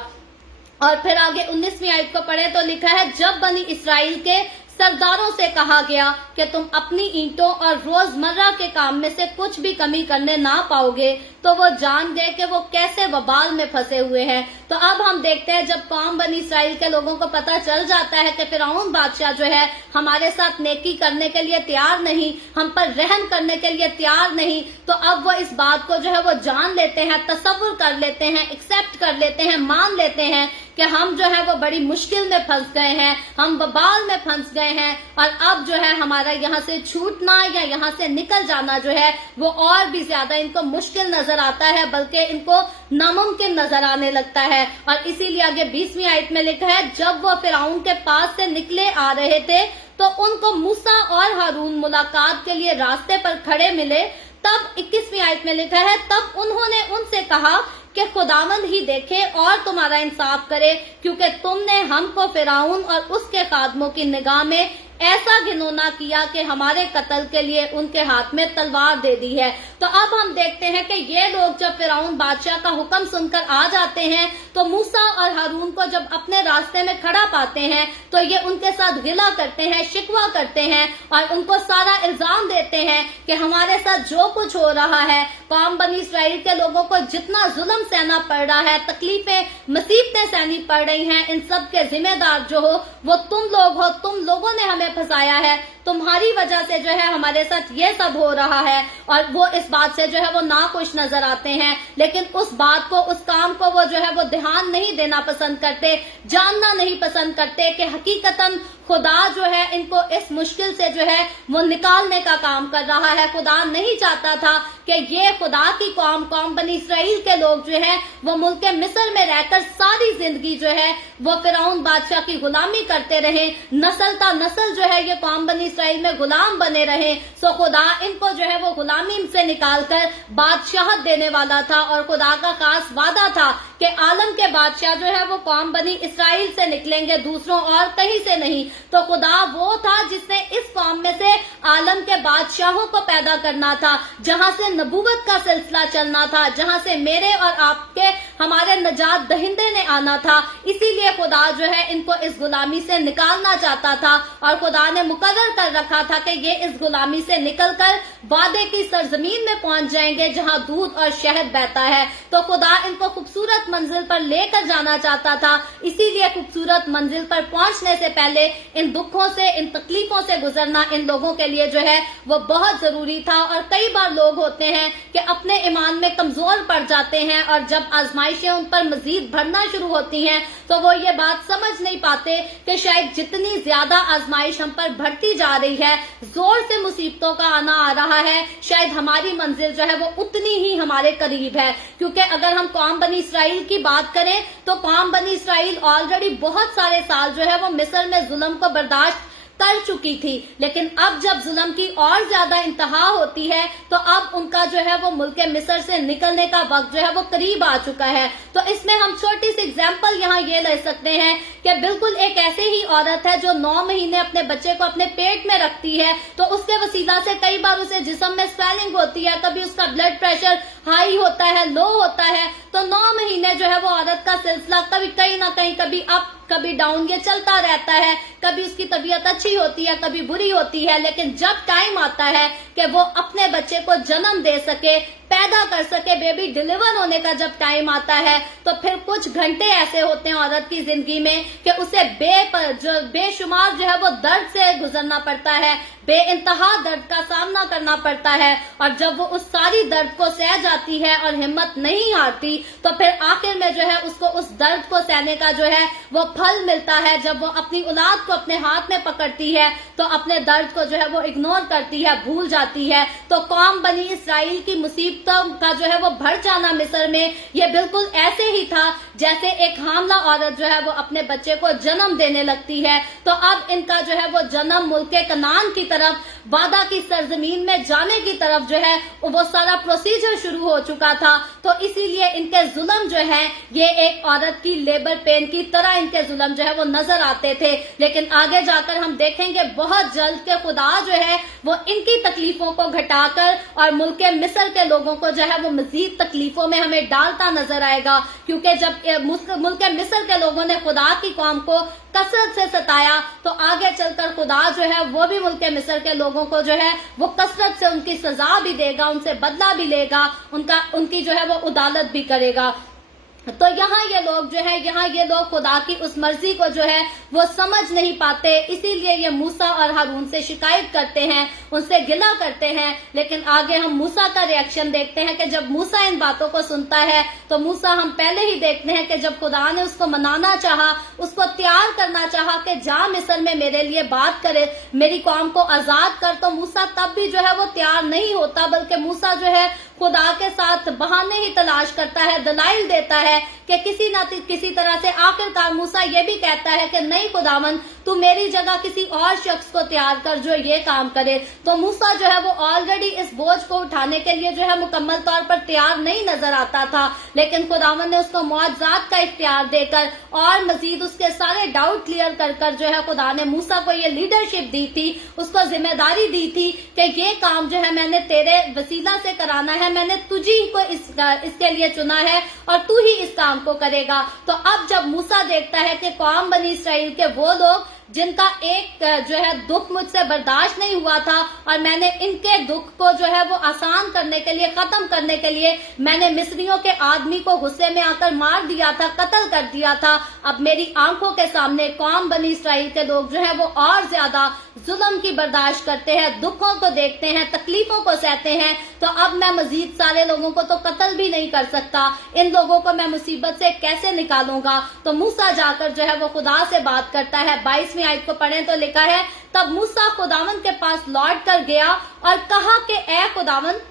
और फिर आगे 19वीं आयत को पढ़े तो लिखा है, जब बनी इसराइल के सरदारों से कहा गया कि तुम अपनी ईंटों और रोजमर्रा के काम में से कुछ भी कमी करने ना पाओगे, तो वो जान गए कि वो कैसे वबाल में फंसे हुए हैं। तो अब हम देखते हैं जब कौम बनी इसराइल के लोगों को पता चल जाता है कि फिरौन बादशाह जो है हमारे साथ नेकी करने के लिए तैयार नहीं, हम पर रहम करने के लिए तैयार नहीं, तो अब वो इस बात को जो है वो जान लेते हैं, तसव्वुर कर लेते हैं, एक्सेप्ट कर लेते हैं, मान लेते हैं कि हम जो है वो बड़ी मुश्किल में फंस गए हैं, हम वबाल में फंस गए हैं, और अब जो है हमारा यहाँ से छूटना या यहाँ से निकल जाना जो है वो और भी ज्यादा इनको मुश्किल नजर आता है, बल्कि इनको नामुमकिन नजर आने लगता है। और इसीलिए आगे 20वीं आयत में लिखा है, जब वो फिरौन के पास से निकले आ रहे थे तो उनको मूसा और हारून मुलाकात के लिए रास्ते पर खड़े मिले। तब 21वीं आयत में लिखा है, तब उन्होंने उनसे कहा कि खुदावंद ही देखे और तुम्हारा इंसाफ करे, क्योंकि तुमने हमको फिरौन और उसके खादमों की निगाह में ऐसा घिनौना किया कि हमारे कत्ल के लिए उनके हाथ में तलवार दे दी है। तो अब हम देखते हैं कि ये लोग जब फिरौन बादशाह का हुक्म सुनकर आ जाते हैं तो मूसा और हारून को जब अपने रास्ते में खड़ा पाते हैं तो ये उनके साथ गिला करते हैं, शिकवा करते हैं और उनको सारा इल्जाम देते हैं कि हमारे साथ जो कुछ हो रहा है, कौम बनी इसराइल के लोगों को जितना जुल्म सहना पड़ रहा है, तकलीफें मुसीबतें सहनी पड़ रही हैं, इन सब के जिम्मेदार जो हो वो तुम लोग हो, तुम लोगों ने हमें फंसाया है, तुम्हारी वजह से जो है हमारे साथ ये सब हो रहा है। और वो इस बात से जो है वो नाखुश नजर आते हैं, लेकिन उस बात को, उस काम को वो जो है वो ध्यान नहीं देना पसंद करते, जानना नहीं पसंद करते कि हकीकतन खुदा जो है इनको इस मुश्किल से जो है वो निकालने का काम कर रहा है। खुदा नहीं चाहता था कि ये खुदा की कौम बनी इसराइल के लोग जो है वो मुल्क मिस्र में रहकर सारी जिंदगी जो है वो फिरौन बादशाह की गुलामी करते रहे, नस्ल ता नस्ल जो है ये कौम बनी इसराइल में गुलाम बने रहे। सो खुदा इनको जो है वो गुलामी से निकालकर बादशाहत देने वाला था, और खुदा का खास वादा था कि आलम के बादशाह जो है वो कौम बनी इसराइल से निकलेंगे, दूसरों और कहीं से नहीं। तो खुदा वो था जिसने इस कौम में से आलम के बादशाहों को पैदा करना था, जहां से नबूवत का सिलसिला चलना था, जहां से मेरे और आपके हमारे नजात दहिंदे ने आना था। इसीलिए खुदा जो है इनको इस गुलामी से निकालना चाहता था, और खुदा ने मुकर्रर कर रखा था कि ये इस गुलामी से निकलकर वादे की सरजमीन में पहुंच जाएंगे जहां दूध और शहद बहता है। तो खुदा इनको खूबसूरत मंजिल पर लेकर जाना चाहता था, इसीलिए खूबसूरत मंजिल पर पहुंचने से पहले इन दुखों से, इन तकलीफों से गुजरना इन लोगों के लिए जो है वो बहुत जरूरी था। और कई बार लोग होते हैं कि अपने ईमान में कमजोर पड़ जाते हैं, और जब आजमाइशें उन पर मजीद बढ़ना शुरू होती हैं तो वो ये बात समझ नहीं पाते कि शायद जितनी ज्यादा आजमाइश हम पर बढ़ती जा रही है, जोर से मुसीबतों का आना आ रहा है, शायद हमारी मंजिल जो है वो उतनी ही हमारे करीब है। क्योंकि अगर हम कौम बनी इसराइल की बात करें तो कौम बनी इसराइल ऑलरेडी बहुत सारे साल जो है वो मिस्र में जुल्म को बर्दाश्त कर चुकी थी, लेकिन अब जब जुल्म की और ज्यादा इंतहा होती है तो अब उनका जो है वो मुल्क मिस्र से निकलने का वक्त जो है वो करीब आ चुका है। तो इसमें हम छोटी सी एग्जांपल यहाँ ये ले सकते हैं कि बिल्कुल एक ऐसे ही औरत है जो 9 महीने अपने बच्चे को अपने पेट में रखती है, तो उसके वसीला से कई बार उसे जिस्म में स्वेलिंग होती है, कभी उसका ब्लड प्रेशर हाई होता है, लो होता है। तो 9 महीने जो है वो औरत का सिलसिला कभी कहीं ना कहीं, कभी अप कभी डाउन, ये चलता रहता है। कभी उसकी तबीयत अच्छी होती है, कभी बुरी होती है, लेकिन जब टाइम आता है कि वो अपने बच्चे को जन्म दे सके, पैदा कर सके, बेबी डिलीवर होने का जब टाइम आता है तो फिर कुछ घंटे ऐसे होते हैं औरत की जिंदगी में कि उसे बेशुमार जो है वो दर्द से गुजरना पड़ता है, बेइंतहा दर्द का सामना करना पड़ता है। और जब वो उस सारी दर्द को सह जाती है और हिम्मत नहीं हारती तो फिर आखिर में जो है उसको उस दर्द को सहने का जो है वो फल मिलता है। जब वो अपनी औलाद को अपने हाथ में पकड़ती है तो अपने दर्द को जो है वो इग्नोर करती है, भूल जाती है। तो कौम बनी इसराइल की मुसीबतों का जो है वो बढ़ जाना मिस्र में, ये बिल्कुल ऐसे ही था जैसे एक हामला औरत जो है वो अपने बच्चे को जन्म देने लगती है। तो अब इनका जो है वो जन्म मुल्क कनान की तरफ, वादा की सरजमीन में जाने की तरफ जो है वो सारा प्रोसीजर शुरू हो चुका था। تو اسی لیے ان کے ظلم جو ہے یہ ایک عورت کی لیبر پین کی طرح ان کے ظلم جو ہے وہ نظر آتے تھے، لیکن آگے جا کر ہم دیکھیں گے بہت جلد کہ خدا جو ہے وہ ان کی تکلیفوں کو گھٹا کر اور ملک مصر کے لوگوں کو جو ہے وہ مزید تکلیفوں میں ہمیں ڈالتا نظر آئے گا، کیونکہ جب ملک مصر کے لوگوں نے خدا کی قوم کو کثرت سے ستایا تو آگے چل کر خدا جو ہے وہ بھی ملک مصر کے لوگوں کو جو ہے وہ کثرت سے ان کی سزا بھی دے گا، ان سے بدلہ بھی لے گا، ان کی جو ہے وہ عدالت بھی کرے گا۔ تو یہاں یہ لوگ خدا کی اس مرضی کو جو ہے وہ سمجھ نہیں پاتے، اسی لیے یہ موسیٰ اور ہارون سے شکایت کرتے ہیں، ان سے گلہ کرتے ہیں۔ لیکن آگے ہم موسیٰ کا ری ایکشن دیکھتے ہیں کہ جب موسیٰ ان باتوں کو سنتا ہے تو موسیٰ ہم پہلے ہی دیکھتے ہیں کہ جب خدا نے اس کو منانا چاہا، اس کو تیار کرنا چاہا کہ جا مصر میں میرے لیے بات کرے، میری قوم کو آزاد کر، تو موسیٰ تب بھی جو ہے وہ تیار نہیں ہوتا، بلکہ موسیٰ جو ہے خدا کے ساتھ بہانے ہی تلاش کرتا ہے، دلائل دیتا ہے کہ کسی نہ کسی طرح سے آخرکار موسیٰ یہ بھی کہتا ہے کہ نہیں خداوند تو میری جگہ کسی اور شخص کو تیار کر جو یہ کام کرے۔ تو موسیٰ جو ہے وہ آلریڈی اس بوجھ کو اٹھانے کے لیے جو ہے مکمل طور پر تیار نہیں نظر آتا تھا، لیکن خداوند نے اس کو معجزات کا اختیار دے کر اور مزید اس کے سارے ڈاؤٹ کلیئر کر کر جو ہے خدا نے موسیٰ کو یہ لیڈرشپ دی تھی، اس کو ذمہ داری دی تھی کہ یہ کام جو ہے میں نے تیرے وسیلہ سے کرانا ہے، میں نے تجھی کو اس کے لیے چنا ہے اور تو ہی اس کام کو کرے گا۔ تو اب جب موسیٰ دیکھتا ہے کہ قوم بنی اسرائیل کے وہ لوگ جن کا ایک جو ہے دکھ مجھ سے برداشت نہیں ہوا تھا اور میں نے ان کے دکھ کو جو ہے وہ آسان کرنے کے لیے، ختم کرنے کے لیے میں نے مصریوں کے آدمی کو غصے میں آ کر مار دیا تھا، قتل کر دیا تھا، اب میری آنکھوں کے سامنے قوم بنی اسرائیل کے لوگ جو ہیں وہ اور زیادہ ظلم کی برداشت کرتے ہیں، دکھوں کو دیکھتے ہیں، تکلیفوں کو سہتے ہیں، تو اب میں مزید سارے لوگوں کو تو قتل بھی نہیں کر سکتا، ان لوگوں کو میں مصیبت سے کیسے نکالوں گا۔ تو موسیٰ جا کر جو ہے وہ خدا سے بات کرتا ہے۔ 22ویں آیت کو پڑھیں تو لکھا ہے، تب موسیٰ خداوند کے پاس لوٹ کر گیا اور کہا کہ اے خداوند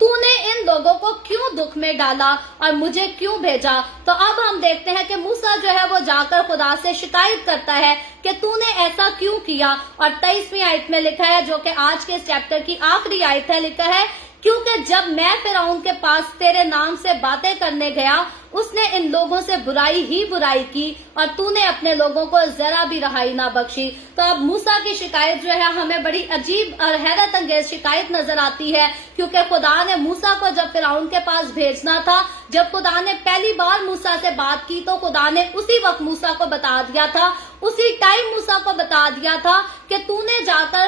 تو نے ان لوگوں کو کیوں دکھ میں ڈالا اور مجھے کیوں بھیجا؟ تو اب ہم دیکھتے ہیں کہ موسیٰ جو ہے وہ جا کر خدا سے شکایت کرتا ہے کہ تو نے ایسا کیوں کیا، اور 23ویں آیت میں لکھا ہے جو کہ آج کے اس چیپٹر کی آخری آیت ہے، لکھا ہے کیونکہ جب میں فرعون کے پاس تیرے نام سے باتیں کرنے گیا اس نے ان لوگوں سے برائی ہی برائی کی اور تو نے اپنے لوگوں کو ذرا بھی رہائی نہ بخشی۔ تو اب موسیٰ کی شکایت جو ہے ہمیں بڑی عجیب اور حیرت انگیز شکایت نظر آتی ہے، کیونکہ خدا نے موسیٰ کو جب فرعون کے پاس بھیجنا تھا، جب خدا نے پہلی بار موسیٰ سے بات کی تو خدا نے اسی وقت موسیٰ کو بتا دیا تھا، اسی ٹائم موسیٰ کو بتا دیا تھا کہ تو نے جا کر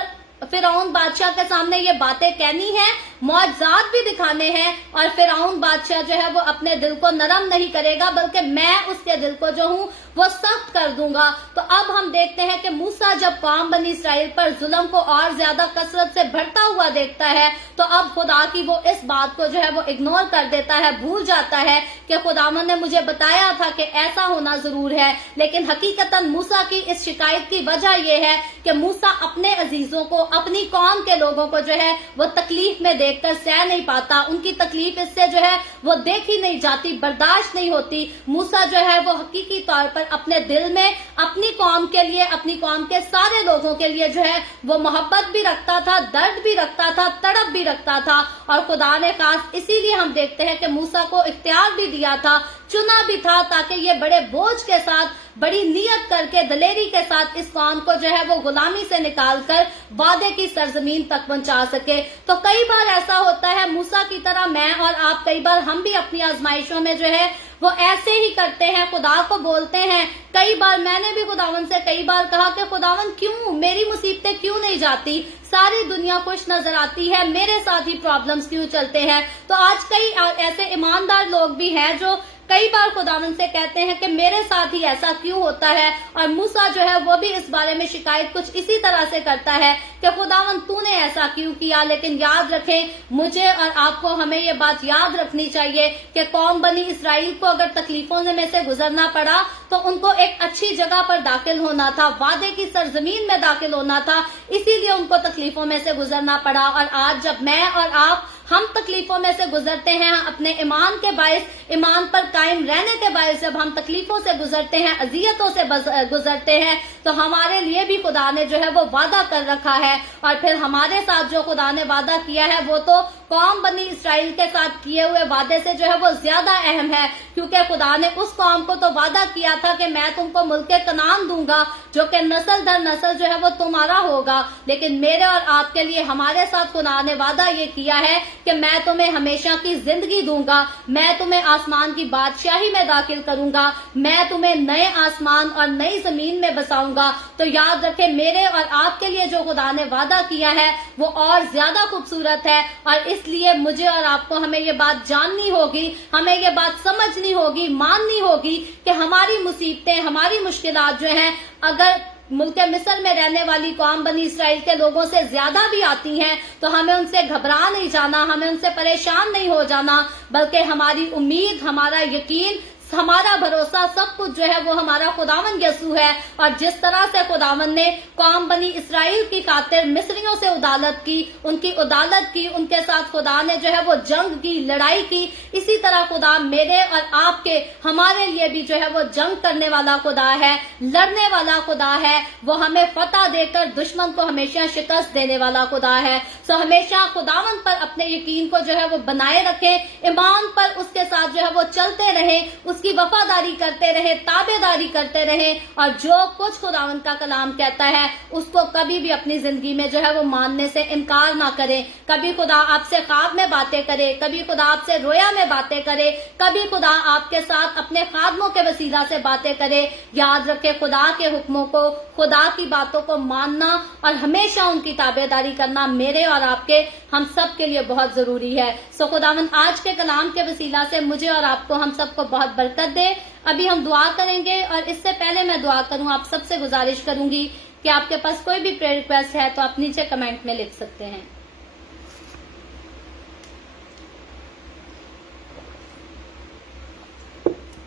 فرعون بادشاہ کے سامنے یہ باتیں کہنی ہیں، معجزات بھی دکھانے ہیں، اور فرعون بادشاہ جو ہے وہ اپنے دل کو نرم نہیں کرے گا بلکہ میں اس کے دل کو جو ہوں وہ سخت کر دوں گا۔ تو اب ہم دیکھتے ہیں کہ موسیٰ جب قوم بنی اسرائیل پر ظلم کو اور زیادہ کثرت سے بڑھتا ہوا دیکھتا ہے تو اب خدا کی وہ اس بات کو جو ہے وہ اگنور کر دیتا ہے، بھول جاتا ہے کہ خداوند نے مجھے بتایا تھا کہ ایسا ہونا ضرور ہے۔ لیکن حقیقتاً موسیٰ کی اس شکایت کی وجہ یہ ہے کہ موسیٰ اپنے عزیزوں کو، اپنی قوم کے لوگوں کو جو ہے وہ تکلیف میں دیکھ کر سہ نہیں پاتا، ان کی تکلیف اس سے جو ہے وہ دیکھی نہیں جاتی، برداشت نہیں ہوتی۔ موسیٰ جو ہے وہ حقیقی طور پر اپنے دل میں اپنی قوم کے لیے، اپنی قوم کے سارے لوگوں کے لیے جو ہے وہ محبت بھی رکھتا تھا، درد بھی رکھتا تھا، تڑپ بھی رکھتا تھا، اور خدا نے خاص اسی لیے ہم دیکھتے ہیں کہ موسیٰ کو اختیار بھی دیا تھا، چنا بھی تھا، تاکہ یہ بڑے بوجھ کے ساتھ، بڑی نیت کر کے، دلیری کے ساتھ اس قوم کو جو ہے وہ غلامی سے نکال کر وعدے کی سرزمین تک پہنچا سکے۔ تو کئی بار ایسا ہوتا ہے موسیٰ کی طرح میں اور آپ، کئی بار ہم بھی اپنی آزمائشوں میں جو ہے وہ ایسے ہی کرتے ہیں، خدا کو بولتے ہیں۔ کئی بار میں نے بھی خداوند سے کئی بار کہا کہ خداوند کیوں میری مصیبتیں کیوں نہیں جاتی، ساری دنیا خوش نظر آتی ہے، میرے ساتھ ہی پرابلمز کیوں چلتے ہیں۔ تو آج کئی ایسے ایماندار لوگ بھی ہیں جو کئی بار خداوند سے کہتے ہیں کہ میرے ساتھ ہی ایسا کیوں ہوتا ہے، اور موسیٰ جو ہے وہ بھی اس بارے میں شکایت کچھ اسی طرح سے کرتا ہے کہ خداوند تو نے ایسا کیوں کیا۔ لیکن یاد رکھیں، مجھے اور آپ کو ہمیں یہ بات یاد رکھنی چاہیے کہ قوم بنی اسرائیل کو اگر تکلیفوں میں سے گزرنا پڑا تو ان کو ایک اچھی جگہ پر داخل ہونا تھا، وعدے کی سرزمین میں داخل ہونا تھا، اسی لیے ان کو تکلیفوں میں سے گزرنا پڑا۔ اور آج جب میں اور آپ हम तकलीफों में से गुजरते हैं, अपने ईमान के बायस, ईमान पर कायम रहने के बायस जब हम तकलीफों से गुजरते हैं, अजियतों से गुजरते हैं, तो हमारे लिए भी खुदा ने जो है वो वादा कर रखा है। और फिर हमारे साथ जो खुदा ने वादा किया है वो तो कौम बनी इसराइल के साथ किए हुए वादे से जो है वो ज्यादा अहम है, क्योंकि खुदा ने उस कौम को तो वादा किया था कि मैं तुमको मुल्के कनान दूंगा जो कि नस्ल दर नस्ल जो है वो तुम्हारा होगा। लेकिन मेरे और आपके लिए हमारे साथ खुदा ने वादा ये किया है कि मैं तुम्हें हमेशा की जिंदगी दूंगा, मैं तुम्हें आसमान की बादशाही में दाखिल करूंगा, मैं तुम्हें नए आसमान और नई जमीन में बसाऊंगा। तो याद रखें, मेरे और आपके लिए जो खुदा ने वादा किया है वो और ज्यादा खूबसूरत है। और इसलिए मुझे और आपको हमें ये बात जाननी होगी, हमें ये बात समझनी होगी, माननी होगी कि हमारी मुसीबतें, हमारी मुश्किलात जो हैं, अगर मुल्क मिस्र में रहने वाली कौम बनी इसराइल के लोगों से ज्यादा भी आती हैं, तो हमें उनसे घबरा नहीं जाना, हमें उनसे परेशान नहीं हो जाना, बल्कि हमारी उम्मीद, हमारा यकीन, हमारा भरोसा, सब कुछ जो है वो हमारा खुदावन यसू है। और जिस तरह से खुदावन ने कौम बनी इसराइल की खातिर मिस्रियों से उदालत की, उनकी उदालत की, उनके साथ खुदा ने जो है वो जंग की, लड़ाई की, इसी तरह खुदा मेरे और आपके, हमारे लिए भी जो है वो जंग करने वाला खुदा है, लड़ने वाला खुदा है। वो हमें फतह देकर दुश्मन को हमेशा शिकस्त देने वाला खुदा है। सो हमेशा खुदावन पर अपने यकीन को जो है वो बनाए रखें, ईमान पर उसके साथ जो है वो चलते रहें, उसकी वफादारी करते रहे, ताबेदारी करते रहे, और जो कुछ खुदावन का कलाम कहता है उसको कभी भी अपनी जिंदगी में जो है वो मानने से इनकार ना करें। कभी खुदा आपसे ख्वाब में बातें करे, कभी खुदा आपसे रोया में बातें करे, कभी खुदा आपके साथ अपने खादमों के वसीला से बातें करे। याद रखे, खुदा के हुक्मों को, खुदा की बातों को मानना और हमेशा उनकी ताबेदारी करना मेरे और आपके, हम सब के लिए बहुत जरूरी है। सो खुदावन आज के कलाम के वसीला से मुझे और आपको, हम सबको बहुत बरकत दे। अभी हम दुआ करेंगे, और इससे पहले मैं दुआ करूं, आप सबसे गुजारिश करूंगी कि आपके पास कोई भी प्रेयर रिक्वेस्ट है तो आप नीचे कमेंट में लिख सकते हैं।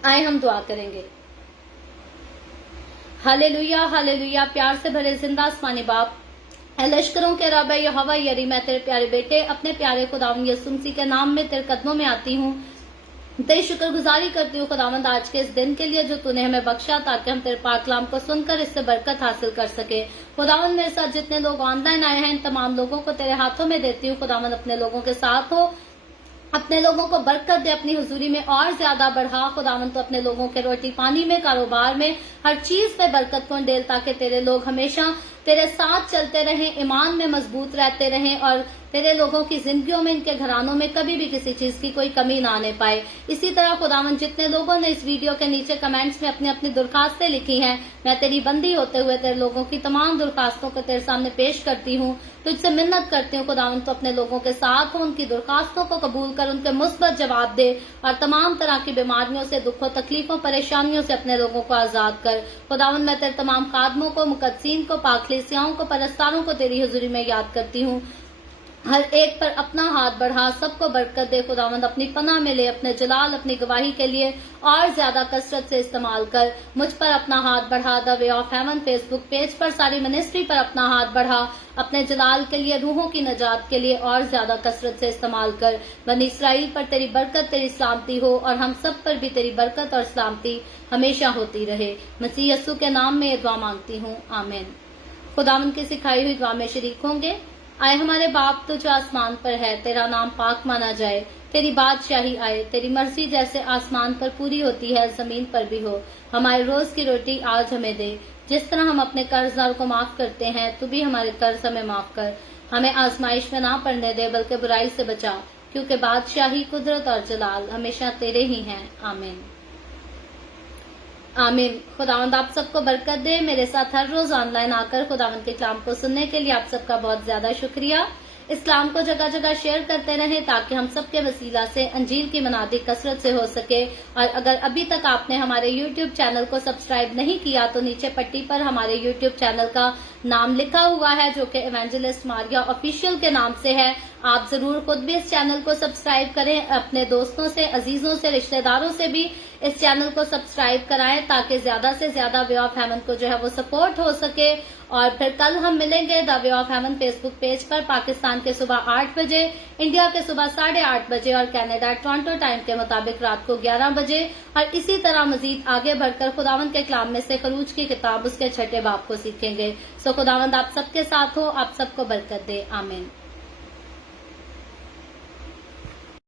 आए हम दुआ करेंगे। Hallelujah, hallelujah. प्यार से भरे जिंदा आसमानी बाप, लश्करों के रब यहोवा यरी, मैं तेरे प्यारे बेटे, अपने प्यारे खुदावंद यीशु मसीह के नाम में तेरे कदमों में आती हूँ। तेरी शुक्रगुजारी करती हूँ खुदावंद आज के इस दिन के लिए जो तूने हमें बख्शा, ताकि हम तेरे पाक कलाम को सुनकर इससे बरकत हासिल कर सके। खुदावंद मेरे साथ जितने लोग ऑनलाइन आए हैं, इन तमाम लोगों को तेरे हाथों में देती हूँ। खुदावंद अपने लोगों के साथ हो, अपने लोगों को बरकत दे, अपनी हुजूरी में और ज्यादा बढ़ा। खुदावंद तो अपने लोगों के रोटी पानी में, कारोबार में, हर चीज पे बरकत को डेल, ताकि तेरे लोग हमेशा तेरे साथ चलते रहें, ईमान में मजबूत रहते रहें, और तेरे लोगों की जिंदगियों में, इनके घरानों में कभी भी किसी चीज की कोई कमी ना आने पाए। इसी तरह खुदावंद जितने लोगों ने इस वीडियो के नीचे कमेंट्स में अपनी अपनी दरखास्तें लिखी हैं, मैं तेरी बंदी होते हुए तेरे लोगों की तमाम दरखास्तों को तेरे सामने पेश करती हूँ। तुझसे मिन्नत करती हूँ खुदावंद तो अपने लोगों के साथ हो, उनकी दरखास्तों को कबूल कर, उनके मुस्बत जवाब दे, और तमाम तरह की बीमारियों से, दुखों, तकलीफों, परेशानियों से अपने लोगों को आजाद कर। खुदावंद मैं तेरे तमाम खादमों को, मुकद्दसीन को, पाकलीसियाओं को, परस्तारों को तेरी हुजूरी में याद करती हूँ। हर एक पर अपना हाथ बढ़ा, सबको बरकत दे खुदावंद, अपनी पनाह में ले, अपने जलाल, अपनी गवाही के लिए और ज्यादा कसरत से इस्तेमाल कर। मुझ पर अपना हाथ बढ़ा, the way of haven Facebook page पर, सारी मिनिस्ट्री पर अपना हाथ बढ़ा, अपने जलाल के लिए, रूहों की नजात के लिए और ज्यादा कसरत से इस्तेमाल कर। बनी इसराइल पर तेरी बरकत, तेरी सलामती हो, और हम सब पर भी तेरी बरकत और सलामती हमेशा होती रहे। मसीह यस्सु के नाम में ये दुआ मांगती हूँ, आमीन। खुदावंद की सिखाई हुई दुआ में शरीक होंगे। आए हमारे बाप तू जो आसमान पर है, तेरा नाम पाक माना जाए, तेरी बादशाही आए, तेरी मर्जी जैसे आसमान पर पूरी होती है जमीन पर भी हो। हमारे रोज की रोटी आज हमें दे, जिस तरह हम अपने कर्जदार को माफ करते हैं, तू भी हमारे कर्ज हमें माफ कर। हमें आजमाइश में ना पड़ने दे, बल्कि बुराई से बचा, क्योंकि बादशाही, कुदरत और जलाल हमेशा तेरे ही हैं, आमीन, आमीन। खुदावंद आप सबको बरकत दे। मेरे साथ हर रोज ऑनलाइन आकर खुदावंद के कलाम को सुनने के लिए आप सबका बहुत ज्यादा शुक्रिया। इस कलाम को जगह जगह शेयर करते रहें, ताकि हम सबके वसीला से अंजील की मनादी कसरत से हो सके। और अगर अभी तक आपने हमारे YouTube चैनल को सब्सक्राइब नहीं किया, तो नीचे पट्टी पर हमारे YouTube चैनल का नाम लिखा हुआ है, जो कि इवेंजलिस्ट मारिया ऑफिशियल के नाम से है। आप जरूर खुद भी इस चैनल को सब्सक्राइब करें, अपने दोस्तों से, अजीजों से, रिश्तेदारों से भी इस चैनल को सब्सक्राइब कराएं, ताकि ज्यादा से ज्यादा वे ऑफ हेवन को जो है वो सपोर्ट हो सके। और फिर कल हम मिलेंगे the way of haven Facebook page पर पाकिस्तान پاکستان کے صبح 8 بجے، انڈیا کے صبح 8:30 بجے اور کینیڈا ٹورانٹو ٹائم کے مطابق رات کو 11 بجے، اور اسی طرح مزید آگے بڑھ کر خداوند کے کلام میں سے خروج کی کتاب اس کے 6 باب کو سیکھیں گے۔ خداوند آپ سب کے ساتھ ہو، آپ سب کو برکت دے، آمین۔